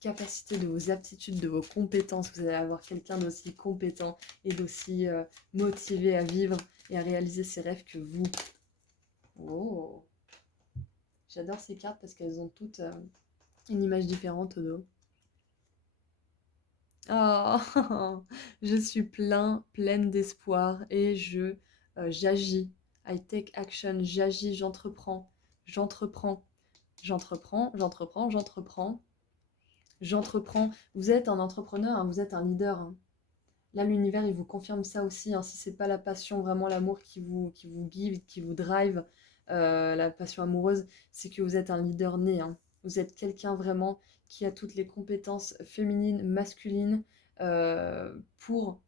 capacité, de vos aptitudes, de vos compétences. Vous allez avoir quelqu'un d'aussi compétent et d'aussi motivé à vivre et à réaliser ses rêves que vous. Oh, j'adore ces cartes parce qu'elles ont toutes une image différente au dos. Oh, je suis pleine d'espoir et j'agis. I take action, j'agis, j'entreprends, j'entreprends, j'entreprends, j'entreprends, j'entreprends. j'entreprends. Vous êtes un entrepreneur, hein, vous êtes un leader, hein. Là, l'univers, il vous confirme ça aussi, hein. Si c'est pas la passion, vraiment l'amour qui vous guide, qui vous drive, la passion amoureuse, c'est que vous êtes un leader né, hein. Vous êtes quelqu'un vraiment qui a toutes les compétences féminines, masculines, pour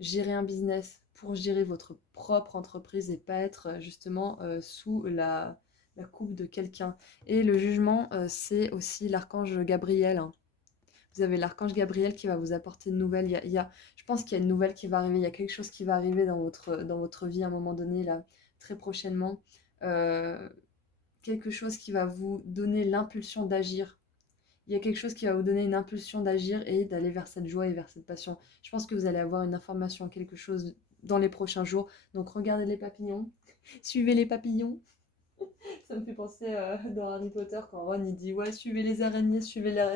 gérer un business, pour gérer votre propre entreprise et pas être justement sous la coupe de quelqu'un. Et le jugement, c'est aussi l'archange Gabriel, hein. Vous avez l'archange Gabriel qui va vous apporter une nouvelle. Je pense qu'il y a une nouvelle qui va arriver. Il y a quelque chose qui va arriver dans votre vie à un moment donné, là, très prochainement. Euh, Quelque chose qui va vous donner l'impulsion d'agir. Il y a quelque chose qui va vous donner une impulsion d'agir et d'aller vers cette joie et vers cette passion. Je pense que vous allez avoir une information, quelque chose dans les prochains jours. Donc regardez les papillons, suivez les papillons. Ça me fait penser dans Harry Potter quand Ron il dit ouais suivez les araignées,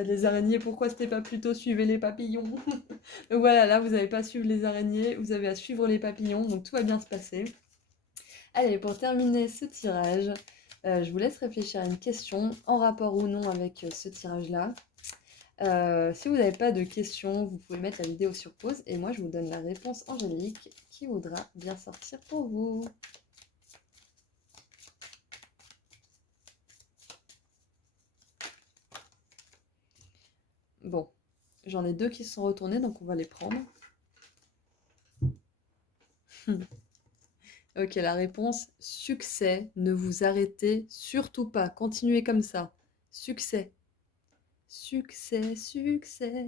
les araignées, pourquoi c'était pas plutôt suivez les papillons. Donc voilà, là vous n'avez pas à suivre les araignées, vous avez à suivre les papillons, donc tout va bien se passer. Allez, pour terminer ce tirage, je vous laisse réfléchir à une question en rapport ou non avec ce tirage-là. Si vous n'avez pas de questions, vous pouvez mettre la vidéo sur pause et moi je vous donne la réponse angélique qui voudra bien sortir pour vous. Bon, j'en ai 2 qui se sont retournés, donc on va les prendre. Ok, la réponse, succès, ne vous arrêtez surtout pas, continuez comme ça. Succès. Succès, succès.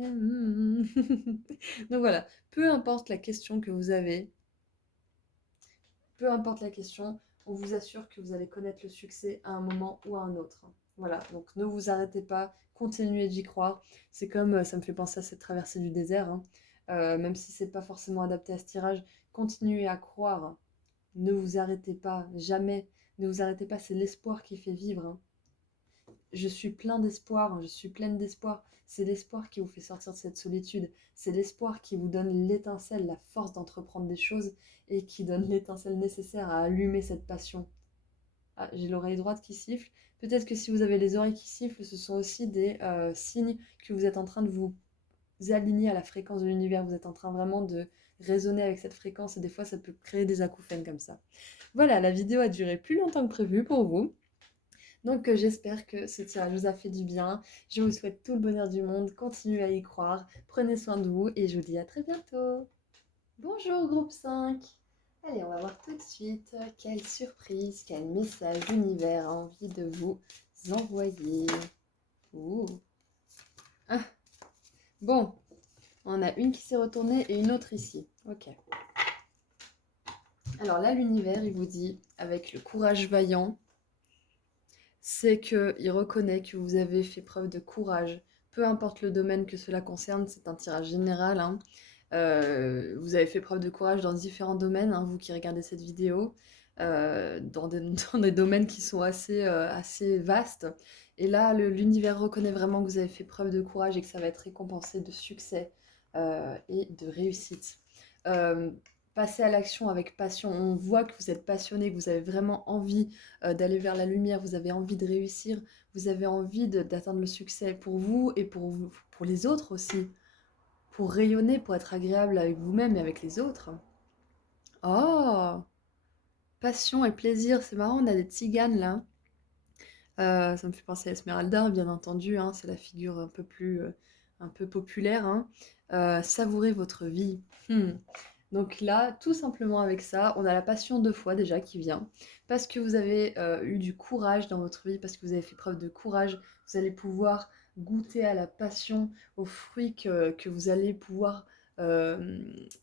Donc voilà, peu importe la question que vous avez, peu importe la question, on vous assure que vous allez connaître le succès à un moment ou à un autre. Voilà, donc ne vous arrêtez pas, continuez d'y croire. C'est comme, ça me fait penser à cette traversée du désert, hein. Même si c'est pas forcément adapté à ce tirage, continuez à croire. Ne vous arrêtez pas, jamais. Ne vous arrêtez pas, c'est l'espoir qui fait vivre, hein. Je suis plein d'espoir, je suis pleine d'espoir. C'est l'espoir qui vous fait sortir de cette solitude. C'est l'espoir qui vous donne l'étincelle, la force d'entreprendre des choses et qui donne l'étincelle nécessaire à allumer cette passion. Ah, j'ai l'oreille droite qui siffle. Peut-être que si vous avez les oreilles qui sifflent, ce sont aussi des signes que vous êtes en train de vous aligner à la fréquence de l'univers. Vous êtes en train vraiment de résonner avec cette fréquence et des fois ça peut créer des acouphènes comme ça. Voilà, la vidéo a duré plus longtemps que prévu pour vous. Donc j'espère que ce tirage vous a fait du bien. Je vous souhaite tout le bonheur du monde. Continuez à y croire. Prenez soin de vous et je vous dis à très bientôt. Bonjour groupe 5. Allez, on va voir tout de suite quelle surprise, quel message l'univers a envie de vous envoyer. Ouh. Ah. Bon, on a une qui s'est retournée et une autre ici. Ok. Alors là, l'univers, il vous dit, avec le courage vaillant, c'est qu'il reconnaît que vous avez fait preuve de courage. Peu importe le domaine que cela concerne, c'est un tirage général, hein. Vous avez fait preuve de courage dans différents domaines, hein, vous qui regardez cette vidéo, dans dans des domaines qui sont assez vastes. Et là, l'univers reconnaît vraiment que vous avez fait preuve de courage et que ça va être récompensé de succès et de réussite. Euh, Passez à l'action avec passion. On voit que vous êtes passionné, que vous avez vraiment envie d'aller vers la lumière, vous avez envie de réussir, vous avez envie d'atteindre le succès pour vous et pour les autres aussi, pour rayonner, pour être agréable avec vous-même et avec les autres. Oh, passion et plaisir, c'est marrant, on a des tziganes là. Ça me fait penser à Esmeralda, bien entendu, hein, c'est la figure un peu populaire, hein. Savourez votre vie. Donc là, tout simplement avec ça, on a la passion 2 fois déjà qui vient, parce que vous avez eu du courage dans votre vie, parce que vous avez fait preuve de courage, vous allez pouvoir goûter à la passion, aux fruits que vous allez pouvoir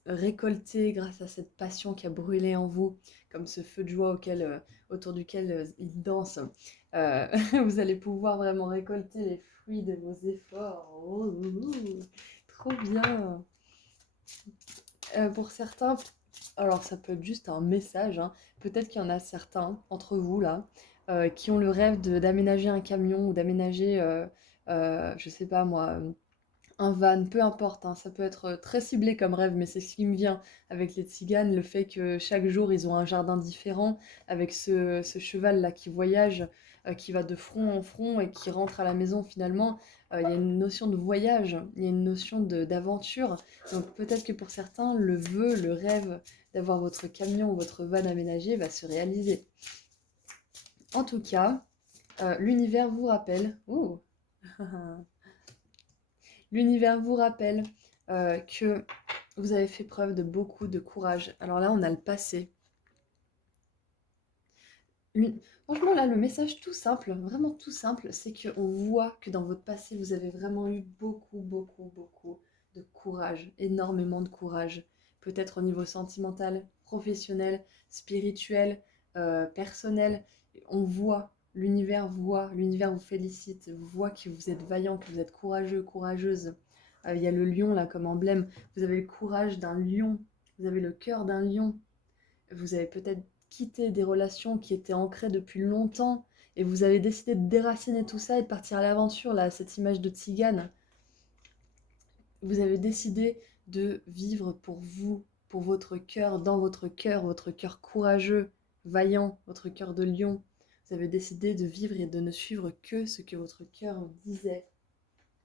récolter grâce à cette passion qui a brûlé en vous, comme ce feu de joie autour duquel il danse. Euh, vous allez pouvoir vraiment récolter les fruits de vos efforts. Oh, trop bien. Pour certains, alors ça peut être juste un message, hein. Peut-être qu'il y en a certains entre vous là qui ont le rêve d'aménager un camion ou d'aménager, je sais pas moi, un van, peu importe, hein. Ça peut être très ciblé comme rêve, mais c'est ce qui me vient avec les tziganes, le fait que chaque jour ils ont un jardin différent avec ce cheval là qui voyage. qui va de front en front et qui rentre à la maison finalement. Il y a une notion de voyage, il y a une notion d'aventure. Donc peut-être que pour certains, le vœu, le rêve d'avoir votre camion ou votre van aménagé va se réaliser. En tout cas, l'univers vous rappelle... Ouh. L'univers vous rappelle que vous avez fait preuve de beaucoup de courage. Alors là, on a le passé. Franchement, là, le message tout simple, vraiment tout simple, c'est qu'on voit que dans votre passé, vous avez vraiment eu beaucoup, beaucoup, beaucoup de courage, énormément de courage. Peut-être au niveau sentimental, professionnel, spirituel, personnel. On voit, l'univers vous félicite, voit que vous êtes vaillant, que vous êtes courageux, courageuse. Il y a le lion là comme emblème. Vous avez le courage d'un lion, vous avez le cœur d'un lion. Vous avez peut-être quitté des relations qui étaient ancrées depuis longtemps et vous avez décidé de déraciner tout ça et de partir à l'aventure, là, cette image de tzigane. Vous avez décidé de vivre pour vous, pour votre cœur, dans votre cœur courageux, vaillant, votre cœur de lion. Vous avez décidé de vivre et de ne suivre que ce que votre cœur disait,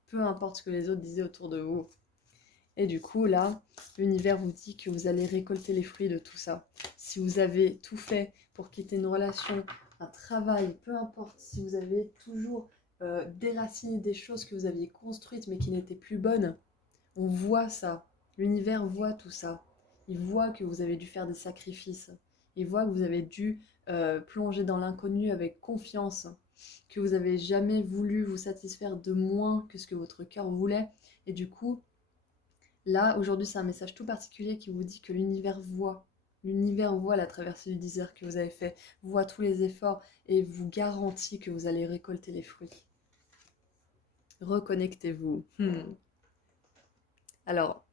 peu importe ce que les autres disaient autour de vous. Et du coup, là, l'univers vous dit que vous allez récolter les fruits de tout ça. Si vous avez tout fait pour quitter une relation, un travail, peu importe, si vous avez toujours déraciné des choses que vous aviez construites mais qui n'étaient plus bonnes, on voit ça. L'univers voit tout ça. Il voit que vous avez dû faire des sacrifices. Il voit que vous avez dû plonger dans l'inconnu avec confiance, que vous n'avez jamais voulu vous satisfaire de moins que ce que votre cœur voulait. Et du coup, là, aujourd'hui, c'est un message tout particulier qui vous dit que l'univers voit. L'univers voit la traversée du désert que vous avez fait, voit tous les efforts et vous garantit que vous allez récolter les fruits. Reconnectez-vous. Alors,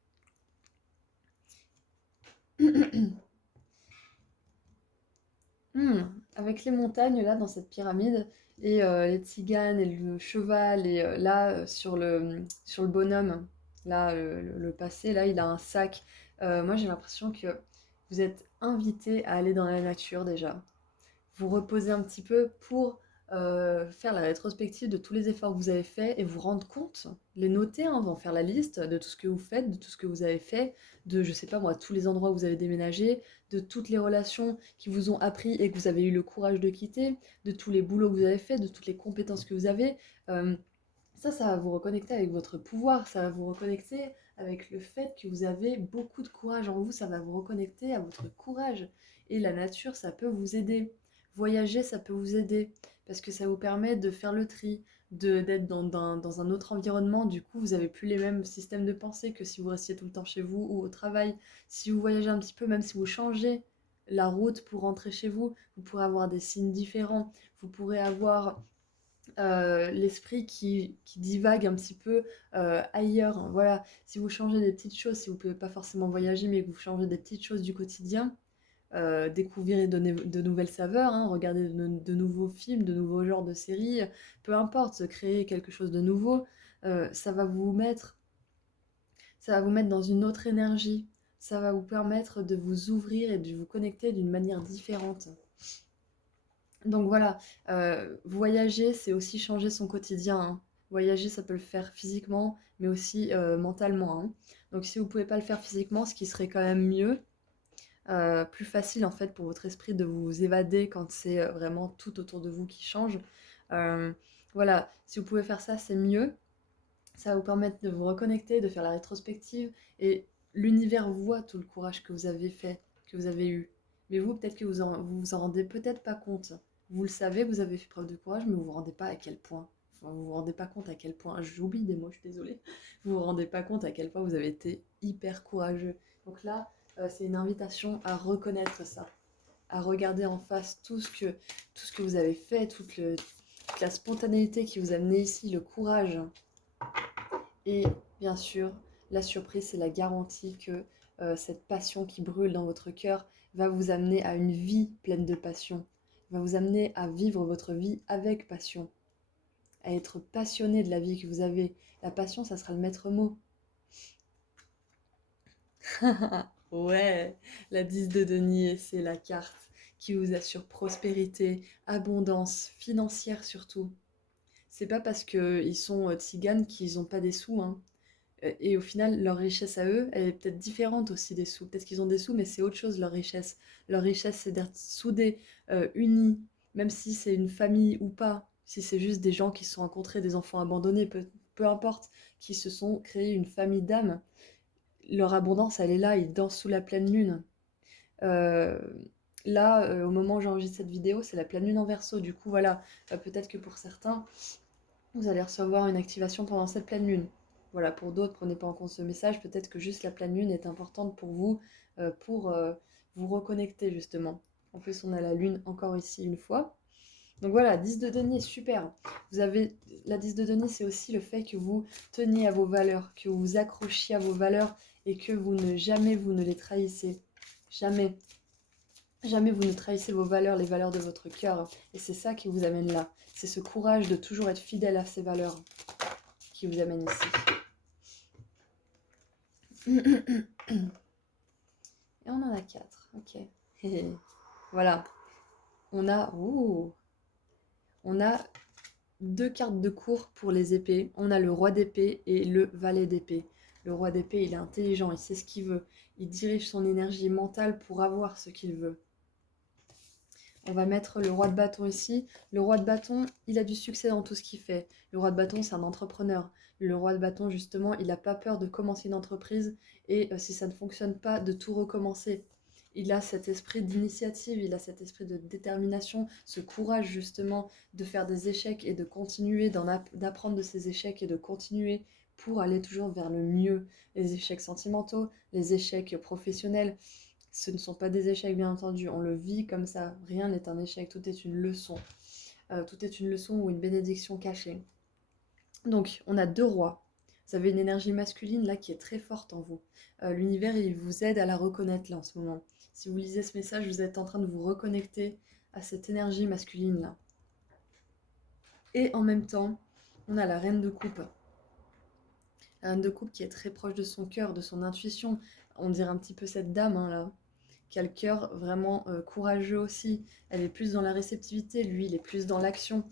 avec les montagnes là dans cette pyramide et les tziganes et le cheval et là sur le bonhomme, là le passé, là il a un sac. Moi j'ai l'impression que vous êtes invité à aller dans la nature déjà. Vous reposer un petit peu pour faire la rétrospective de tous les efforts que vous avez faits et vous rendre compte, les noter, hein, en faire la liste de tout ce que vous faites, de tout ce que vous avez fait, de, je sais pas moi, tous les endroits où vous avez déménagé, de toutes les relations qui vous ont appris et que vous avez eu le courage de quitter, de tous les boulots que vous avez faits, de toutes les compétences que vous avez. Euh, ça va vous reconnecter avec votre pouvoir, ça va vous reconnecter avec le fait que vous avez beaucoup de courage en vous, ça va vous reconnecter à votre courage. Et la nature, ça peut vous aider. Voyager, ça peut vous aider parce que ça vous permet de faire le tri, d'être dans un autre environnement. Du coup, vous n'avez plus les mêmes systèmes de pensée que si vous restiez tout le temps chez vous ou au travail. Si vous voyagez un petit peu, même si vous changez la route pour rentrer chez vous, vous pourrez avoir des signes différents. Vous pourrez avoir l'esprit qui divague un petit peu ailleurs. Voilà, si vous changez des petites choses, si vous ne pouvez pas forcément voyager, mais que vous changez des petites choses du quotidien, découvrir de nouvelles saveurs, hein, regarder de nouveaux films, de nouveaux genres de séries, peu importe, se créer quelque chose de nouveau, ça va vous mettre, ça va vous mettre dans une autre énergie, ça va vous permettre de vous ouvrir et de vous connecter d'une manière différente. Donc voilà, voyager, c'est aussi changer son quotidien, hein. Voyager, ça peut le faire physiquement, mais aussi mentalement, hein. Donc si vous pouvez pas le faire physiquement, ce qui serait quand même mieux, plus facile en fait pour votre esprit de vous évader quand c'est vraiment tout autour de vous qui change. Euh, voilà, si vous pouvez faire ça, c'est mieux. Ça va vous permettre de vous reconnecter, de faire la rétrospective, et l'univers voit tout le courage que vous avez fait, que vous avez eu. Mais vous, peut-être que vous en rendez peut-être pas compte. Vous le savez, vous avez fait preuve de courage, mais vous vous rendez pas à quel point. Enfin, vous vous rendez pas compte à quel point. J'oublie des mots, je suis désolée. Vous vous rendez pas compte à quel point vous avez été hyper courageux. Donc là, c'est une invitation à reconnaître ça, à regarder en face tout ce que vous avez fait, toute la spontanéité qui vous a amené ici, le courage. Et bien sûr, la surprise, c'est la garantie que cette passion qui brûle dans votre cœur va vous amener à une vie pleine de passion, va vous amener à vivre votre vie avec passion, à être passionné de la vie que vous avez. La passion, ça sera le maître mot. Ouais, la 10 de denier, c'est la carte qui vous assure prospérité, abondance, financière surtout. C'est pas parce qu'ils sont tziganes qu'ils n'ont pas des sous, hein. Et au final, leur richesse à eux, elle est peut-être différente aussi des sous. Peut-être qu'ils ont des sous, mais c'est autre chose leur richesse. Leur richesse, c'est d'être soudés, unis, même si c'est une famille ou pas. Si c'est juste des gens qui se sont rencontrés, des enfants abandonnés, peu importe, qui se sont créés une famille d'âmes. Leur abondance, elle est là, ils dansent sous la pleine lune. Euh, Là, au moment où j'enregistre cette vidéo, c'est la pleine lune en Verseau. Du coup, voilà, peut-être que pour certains, vous allez recevoir une activation pendant cette pleine lune. Voilà, pour d'autres, prenez pas en compte ce message. Peut-être que juste la pleine lune est importante pour vous reconnecter justement. En plus, on a la lune encore ici une fois. Donc voilà, 10 de denier, super. Vous avez la 10 de denier, c'est aussi le fait que vous teniez à vos valeurs, que vous vous accrochiez à vos valeurs et que jamais vous ne les trahissez. Jamais. Jamais vous ne trahissez vos valeurs, les valeurs de votre cœur. Et c'est ça qui vous amène là. C'est ce courage de toujours être fidèle à ces valeurs qui vous amène ici. Et on en a 4. Ok. Voilà. On a, on a 2 cartes de cour pour les épées. On a le roi d'épée et le valet d'épée. Le roi d'épée, il est intelligent, il sait ce qu'il veut. Il dirige son énergie mentale pour avoir ce qu'il veut. On va mettre le roi de bâton ici. Le roi de bâton, il a du succès dans tout ce qu'il fait. Le roi de bâton, c'est un entrepreneur. Le roi de bâton, justement, il n'a pas peur de commencer une entreprise et si ça ne fonctionne pas, de tout recommencer. Il a cet esprit d'initiative, il a cet esprit de détermination, ce courage justement de faire des échecs et de continuer, d'apprendre de ses échecs et de continuer pour aller toujours vers le mieux. Les échecs sentimentaux, les échecs professionnels, ce ne sont pas des échecs, bien entendu, on le vit comme ça. Rien n'est un échec, tout est une leçon. Tout est une leçon ou une bénédiction cachée. Donc, on a 2 rois. Vous avez une énergie masculine là qui est très forte en vous. L'univers, il vous aide à la reconnaître là en ce moment. Si vous lisez ce message, vous êtes en train de vous reconnecter à cette énergie masculine là. Et en même temps, on a la reine de coupe. La reine de coupe qui est très proche de son cœur, de son intuition. On dirait un petit peu cette dame hein, là, qui a le cœur vraiment courageux aussi. Elle est plus dans la réceptivité, lui, il est plus dans l'action.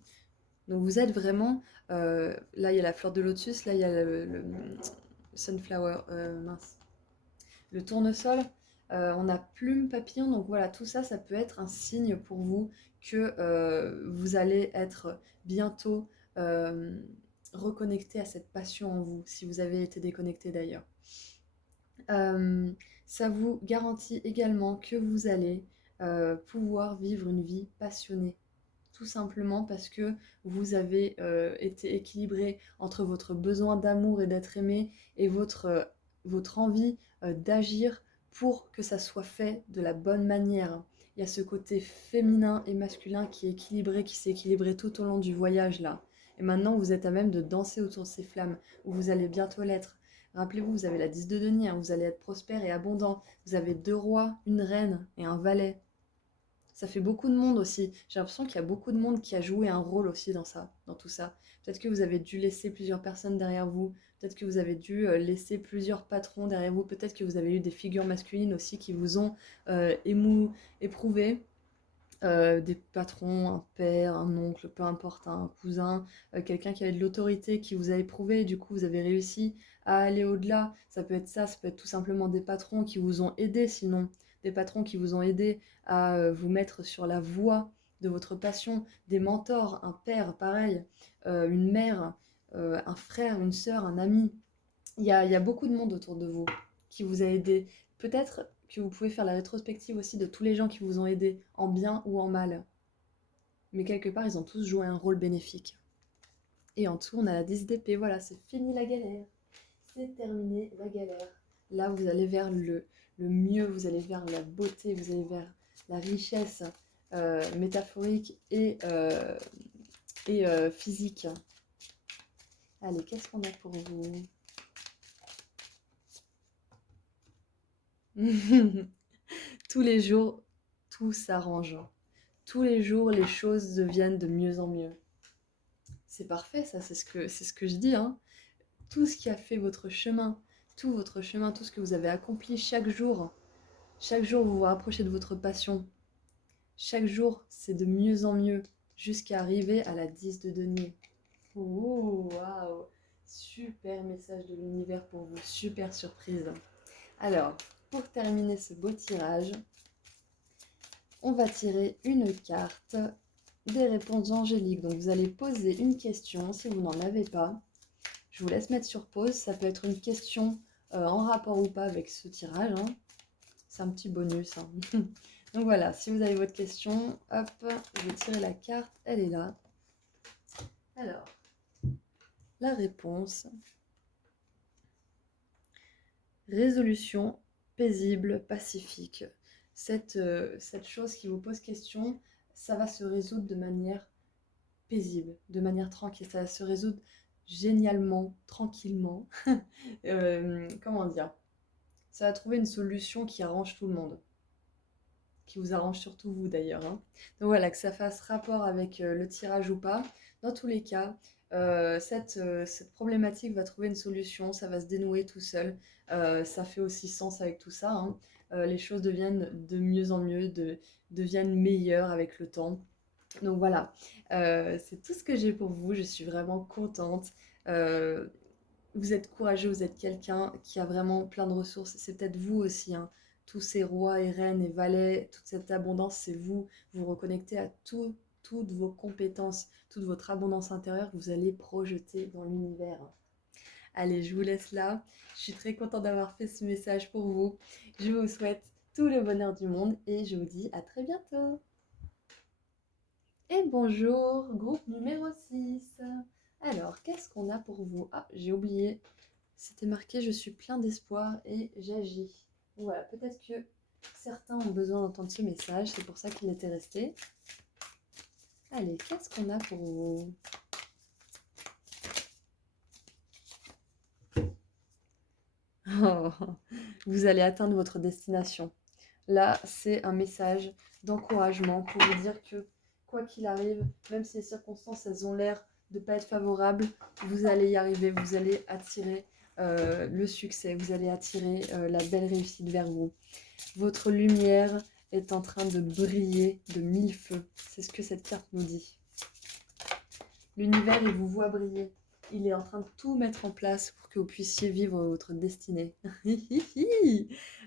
Donc vous êtes vraiment... là, il y a la fleur de lotus, là, il y a le sunflower, mince. Le tournesol, on a plume, papillon, donc voilà, tout ça, ça peut être un signe pour vous que vous allez être bientôt reconnecté à cette passion en vous, si vous avez été déconnecté d'ailleurs. Ça vous garantit également que vous allez pouvoir vivre une vie passionnée. Tout simplement parce que vous avez été équilibré entre votre besoin d'amour et d'être aimé et votre envie d'agir pour que ça soit fait de la bonne manière. Il y a ce côté féminin et masculin qui est équilibré, qui s'est équilibré tout au long du voyage là. Et maintenant, vous êtes à même de danser autour de ces flammes, où vous allez bientôt l'être. Rappelez-vous, vous avez la 10 de denier, hein, vous allez être prospère et abondant. Vous avez 2 rois, une reine et un valet. Ça fait beaucoup de monde aussi. J'ai l'impression qu'il y a beaucoup de monde qui a joué un rôle aussi dans ça, dans tout ça. Peut-être que vous avez dû laisser plusieurs personnes derrière vous. Peut-être que vous avez dû laisser plusieurs patrons derrière vous. Peut-être que vous avez eu des figures masculines aussi qui vous ont éprouvé. Des patrons, un père, un oncle, peu importe, un cousin, quelqu'un qui avait de l'autorité, qui vous a éprouvé, du coup vous avez réussi à aller au-delà. Ça peut être ça, ça peut être tout simplement des patrons qui vous ont aidé, sinon des patrons qui vous ont aidé à vous mettre sur la voie de votre passion, des mentors, un père, pareil, une mère, un frère, une sœur, un ami. Il y a beaucoup de monde autour de vous qui vous a aidé. Peut-être que vous pouvez faire la rétrospective aussi de tous les gens qui vous ont aidé, en bien ou en mal. Mais quelque part, ils ont tous joué un rôle bénéfique. Et en dessous, on a la 10 d'épée. Voilà, c'est fini la galère. C'est terminé la galère. Là, vous allez vers le mieux, vous allez vers la beauté, vous allez vers la richesse métaphorique et physique. Allez, qu'est-ce qu'on a pour vous? Tous les jours, tout s'arrange. Tous les jours, les choses deviennent de mieux en mieux. C'est parfait, ça, c'est ce que je dis, hein. Tout ce qui a fait votre chemin, tout ce que vous avez accompli chaque jour vous vous rapprochez de votre passion. Chaque jour, c'est de mieux en mieux jusqu'à arriver à la 10 de denier. Ouh, waouh! Super message de l'univers pour vous, super surprise. Alors, pour terminer ce beau tirage, on va tirer une carte des réponses angéliques. Donc vous allez poser une question si vous n'en avez pas. Je vous laisse mettre sur pause. Ça peut être une question en rapport ou pas avec ce tirage, hein. C'est un petit bonus, hein. Donc voilà, si vous avez votre question, hop, je vais tirer la carte. Elle est là. Alors, la réponse. Résolution paisible, pacifique. Cette chose qui vous pose question, ça va se résoudre de manière paisible, de manière tranquille. Ça va se résoudre génialement, tranquillement. Comment dire? Ça va trouver une solution qui arrange tout le monde. Qui vous arrange surtout vous d'ailleurs, hein. Donc voilà, que ça fasse rapport avec le tirage ou pas. Dans tous les cas, cette problématique va trouver une solution, ça va se dénouer tout seul. Ça fait aussi sens avec tout ça, hein. Les choses deviennent de mieux en mieux, deviennent meilleures avec le temps. Donc voilà, c'est tout ce que j'ai pour vous. Je suis vraiment contente. Euh, Vous êtes courageux, vous êtes quelqu'un qui a vraiment plein de ressources. C'est peut-être vous aussi, hein. Tous ces rois et reines et valets, toute cette abondance, c'est vous. Vous reconnectez à toutes vos compétences, toute votre abondance intérieure que vous allez projeter dans l'univers. Allez, je vous laisse là. Je suis très contente d'avoir fait ce message pour vous. Je vous souhaite tout le bonheur du monde et je vous dis à très bientôt. Et bonjour, groupe numéro 6. Alors, qu'est-ce qu'on a pour vous? Ah, j'ai oublié. C'était marqué je suis plein d'espoir et j'agis. Voilà, peut-être que certains ont besoin d'entendre ce message, c'est pour ça qu'il était resté. Allez, qu'est-ce qu'on a pour vous? Oh, vous allez atteindre votre destination. Là, c'est un message d'encouragement pour vous dire que quoi qu'il arrive, même si les circonstances elles ont l'air de ne pas être favorables, vous allez y arriver, vous allez attirer le succès, vous allez attirer la belle réussite vers vous. Votre lumière est en train de briller de mille feux. C'est ce que cette carte nous dit. L'univers, il vous voit briller. Il est en train de tout mettre en place pour que vous puissiez vivre votre destinée.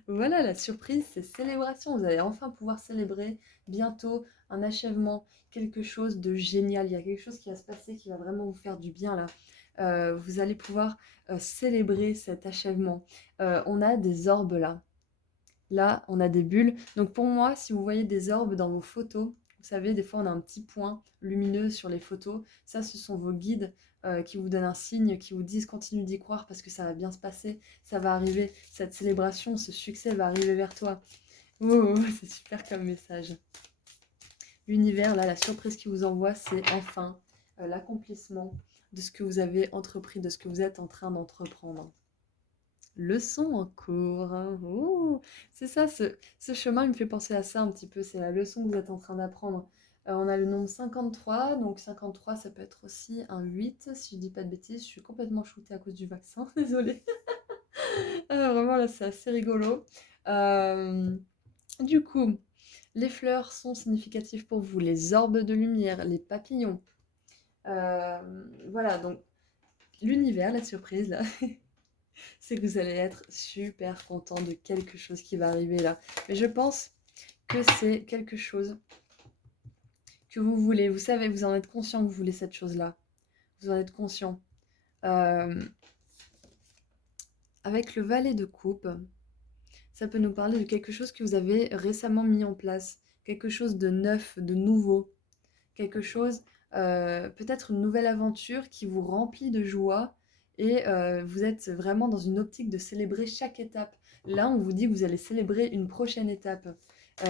Voilà, la surprise, c'est célébration. Vous allez enfin pouvoir célébrer bientôt un achèvement, quelque chose de génial. Il y a quelque chose qui va se passer qui va vraiment vous faire du bien là. Vous allez pouvoir célébrer cet achèvement. On a des orbes là. Là, on a des bulles. Donc pour moi, si vous voyez des orbes dans vos photos, vous savez, des fois on a un petit point lumineux sur les photos. Ça, ce sont vos guides qui vous donnent un signe, qui vous disent continue d'y croire parce que ça va bien se passer, ça va arriver. Cette célébration, ce succès va arriver vers toi. Oh, c'est super comme message. L'univers, là, la surprise qu'il vous envoie, c'est enfin l'accomplissement de ce que vous avez entrepris, de ce que vous êtes en train d'entreprendre. Leçon en cours. Oh, c'est ça, ce chemin, il me fait penser à ça un petit peu. C'est la leçon que vous êtes en train d'apprendre. On a le nombre 53. Donc 53, ça peut être aussi un 8. Si je dis pas de bêtises, je suis complètement shootée à cause du vaccin. Désolée. Vraiment, là, c'est assez rigolo. Du coup, les fleurs sont significatives pour vous. Les orbes de lumière, les papillons. Voilà, donc l'univers, la surprise, là. C'est que vous allez être super content de quelque chose qui va arriver là. Mais je pense que c'est quelque chose que vous voulez. Vous savez, vous en êtes conscient que vous voulez cette chose-là. Vous en êtes conscient. Avec le valet de coupe, ça peut nous parler de quelque chose que vous avez récemment mis en place. Quelque chose de neuf, de nouveau. Quelque chose, peut-être une nouvelle aventure qui vous remplit de joie et vous êtes vraiment dans une optique de célébrer chaque étape. Là, on vous dit que vous allez célébrer une prochaine étape.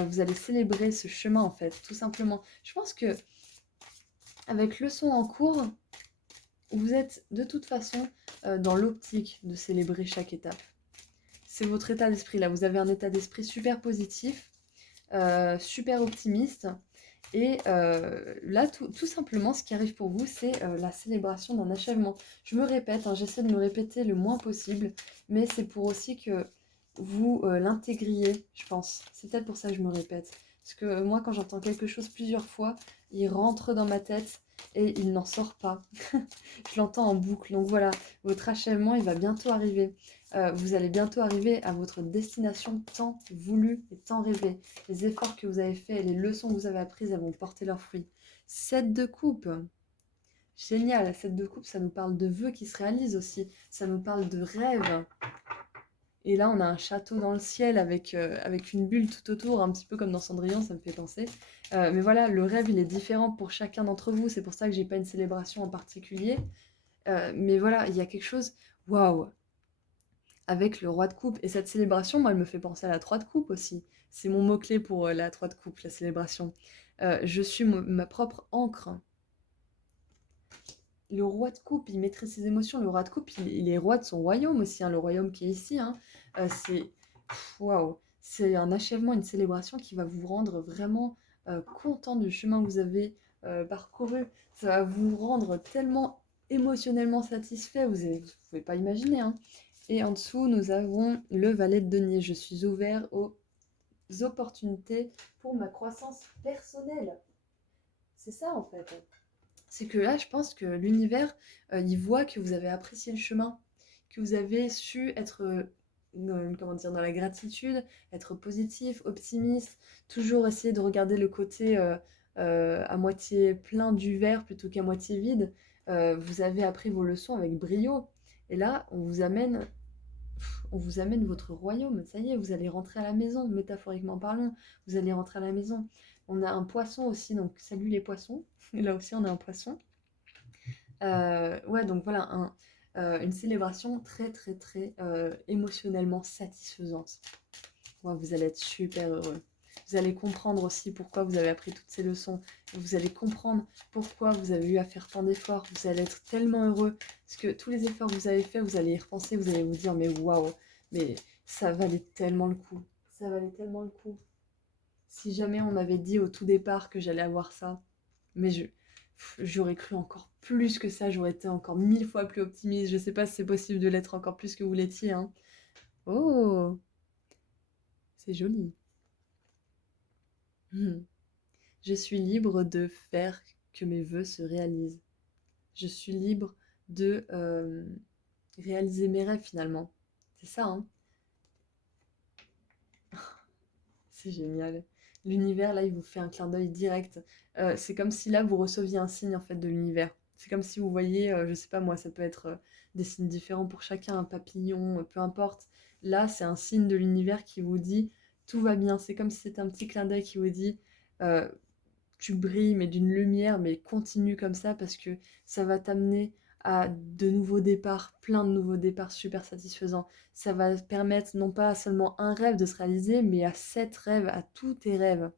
Vous allez célébrer ce chemin en fait, tout simplement. Je pense que avec leçon en cours, vous êtes de toute façon dans l'optique de célébrer chaque étape. C'est votre état d'esprit là. Vous avez un état d'esprit super positif, super optimiste. Et là, tout simplement, ce qui arrive pour vous, c'est la célébration d'un achèvement. Je me répète, hein, j'essaie de me répéter le moins possible, mais c'est pour aussi que vous l'intégriez, je pense. C'est peut-être pour ça que je me répète. Parce que moi, quand j'entends quelque chose plusieurs fois, il rentre dans ma tête et il n'en sort pas. Je l'entends en boucle. Donc voilà, votre achèvement, il va bientôt arriver. Vous allez bientôt arriver à votre destination tant voulue et tant rêvée. Les efforts que vous avez faits et les leçons que vous avez apprises, elles vont porter leurs fruits. 7 de coupe. Génial, 7 de coupe, ça nous parle de vœux qui se réalisent aussi. Ça nous parle de rêves. Et là, on a un château dans le ciel avec une bulle tout autour, un petit peu comme dans Cendrillon, ça me fait penser. Mais voilà, le rêve, il est différent pour chacun d'entre vous. C'est pour ça que j'ai pas une célébration en particulier. Mais voilà, il y a quelque chose, waouh, avec le roi de coupe. Et cette célébration, moi, elle me fait penser à la 3 de coupe aussi. C'est mon mot-clé pour la 3 de coupe, la célébration. Je suis ma propre encre. Le roi de coupe, il maîtrise ses émotions. Le roi de coupe, il est roi de son royaume aussi, hein, le royaume qui est ici. Hein. C'est waouh, c'est un achèvement, une célébration qui va vous rendre vraiment content du chemin que vous avez parcouru. Ça va vous rendre tellement émotionnellement satisfait, vous ne pouvez pas imaginer. Hein. Et en dessous, nous avons le valet de denier. Je suis ouvert aux opportunités pour ma croissance personnelle. C'est ça en fait. C'est que là, je pense que l'univers, il voit que vous avez apprécié le chemin, que vous avez su être, comment dire, dans la gratitude, être positif, optimiste, toujours essayer de regarder le côté à moitié plein du verre plutôt qu'à moitié vide. Vous avez appris vos leçons avec brio. Et là, on vous amène votre royaume. Ça y est, vous allez rentrer à la maison, métaphoriquement parlant. Vous allez rentrer à la maison. On a un poisson aussi, donc salut les poissons. Et là aussi, on a un poisson. Ouais, donc voilà, une célébration très, très, très émotionnellement satisfaisante. Ouais, vous allez être super heureux. Vous allez comprendre aussi pourquoi vous avez appris toutes ces leçons. Vous allez comprendre pourquoi vous avez eu à faire tant d'efforts. Vous allez être tellement heureux. Parce que tous les efforts que vous avez faits, vous allez y repenser. Vous allez vous dire, mais waouh, mais ça valait tellement le coup. Ça valait tellement le coup. Si jamais on m'avait dit au tout départ que j'allais avoir ça, mais j'aurais cru encore plus que ça, j'aurais été encore 1000 fois plus optimiste. Je sais pas si c'est possible de l'être encore plus que vous l'étiez, hein. Oh, c'est joli. Hmm. Je suis libre de faire que mes vœux se réalisent. Je suis libre de réaliser mes rêves finalement. C'est ça, hein. C'est génial. L'univers, là, il vous fait un clin d'œil direct. C'est comme si là, vous receviez un signe en fait de l'univers. C'est comme si vous voyez, je sais pas moi, ça peut être des signes différents pour chacun, un papillon, peu importe. Là, c'est un signe de l'univers qui vous dit tout va bien. C'est comme si c'était un petit clin d'œil qui vous dit euh, tu brilles, mais d'une lumière, mais continue comme ça parce que ça va t'amener à de nouveaux départs, plein de nouveaux départs super satisfaisants. Ça va permettre non pas seulement un rêve de se réaliser, mais à 7 rêves, à tous tes rêves.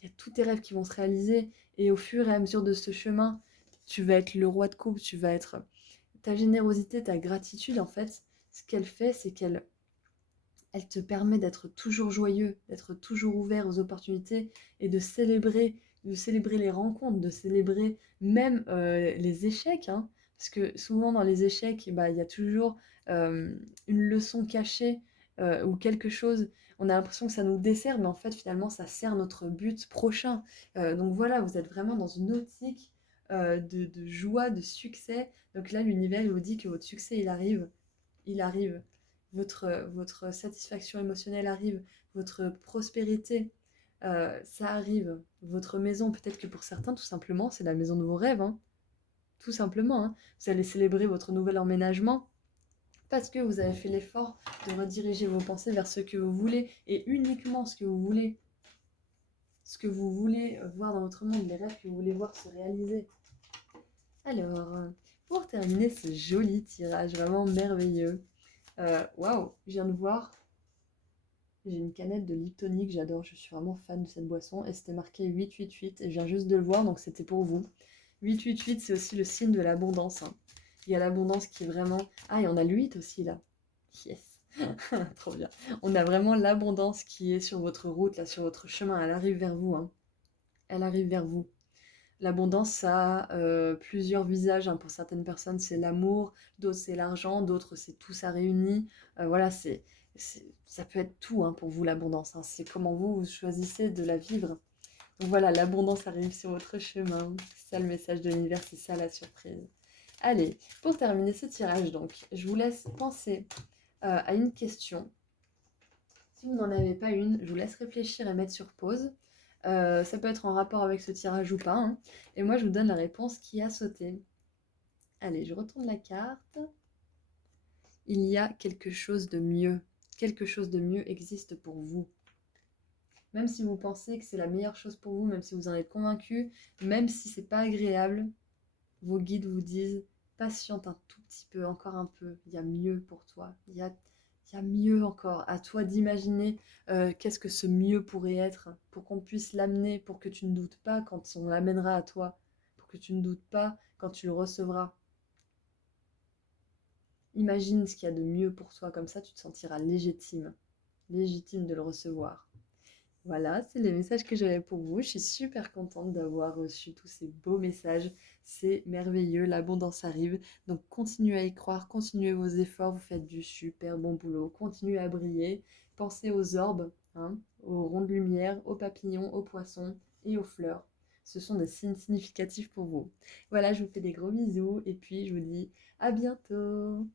Il y a tous tes rêves qui vont se réaliser et au fur et à mesure de ce chemin, tu vas être le roi de coupe, tu vas être ta générosité, ta gratitude en fait. Ce qu'elle fait, c'est qu'elle te permet d'être toujours joyeux, d'être toujours ouvert aux opportunités et de célébrer les rencontres, de célébrer même les échecs. Hein. Parce que souvent dans les échecs, bah, il y a toujours une leçon cachée ou quelque chose. On a l'impression que ça nous dessert, mais en fait finalement ça sert notre but prochain. Donc voilà, vous êtes vraiment dans une optique de joie, de succès. Donc là, l'univers, il vous dit que votre succès, il arrive. Il arrive. Votre satisfaction émotionnelle arrive, votre prospérité, ça arrive. Votre maison, peut-être que pour certains, tout simplement, c'est la maison de vos rêves, hein. Tout simplement. Hein. Vous allez célébrer votre nouvel emménagement parce que vous avez fait l'effort de rediriger vos pensées vers ce que vous voulez et uniquement ce que vous voulez. Ce que vous voulez voir dans votre monde, les rêves que vous voulez voir se réaliser. Alors, pour terminer ce joli tirage vraiment merveilleux, waouh, je viens de voir. J'ai une canette de Liptonic, j'adore, je suis vraiment fan de cette boisson. Et c'était marqué 888, et je viens juste de le voir, donc c'était pour vous. 888, c'est aussi le signe de l'abondance. Hein. Il y a l'abondance qui est vraiment... Ah, et on a l'8 aussi, là. Yes. Trop bien. On a vraiment l'abondance qui est sur votre route, là, sur votre chemin. Elle arrive vers vous. Hein. Elle arrive vers vous. L'abondance, ça a plusieurs visages. Hein. Pour certaines personnes, c'est l'amour, d'autres, c'est l'argent, d'autres, c'est tout ça réuni. Voilà, Ça peut être tout hein, pour vous l'abondance, hein. C'est comment vous choisissez de la vivre. Donc voilà, l'abondance arrive sur votre chemin. C'est ça le message de l'univers, c'est ça la surprise. Allez, pour terminer ce tirage, donc, je vous laisse penser à une question. Si vous n'en avez pas une, je vous laisse réfléchir et mettre sur pause. Ça peut être en rapport avec ce tirage ou pas, hein. Et moi, je vous donne la réponse qui a sauté. Allez, je retourne la carte. Il y a quelque chose de mieux. Quelque chose de mieux existe pour vous. Même si vous pensez que c'est la meilleure chose pour vous, même si vous en êtes convaincu, même si c'est pas agréable, vos guides vous disent patiente un tout petit peu, encore un peu, il y a mieux pour toi, il y a mieux encore. À toi d'imaginer qu'est-ce que ce mieux pourrait être pour qu'on puisse l'amener, pour que tu ne doutes pas quand on l'amènera à toi, pour que tu ne doutes pas quand tu le recevras. Imagine ce qu'il y a de mieux pour toi, comme ça tu te sentiras légitime, légitime de le recevoir. Voilà, c'est les messages que j'avais pour vous. Je suis super contente d'avoir reçu tous ces beaux messages. C'est merveilleux, l'abondance arrive. Donc continuez à y croire, continuez vos efforts, vous faites du super bon boulot. Continuez à briller. Pensez aux orbes, hein, aux ronds de lumière, aux papillons, aux poissons et aux fleurs. Ce sont des signes significatifs pour vous. Voilà, je vous fais des gros bisous et puis je vous dis à bientôt.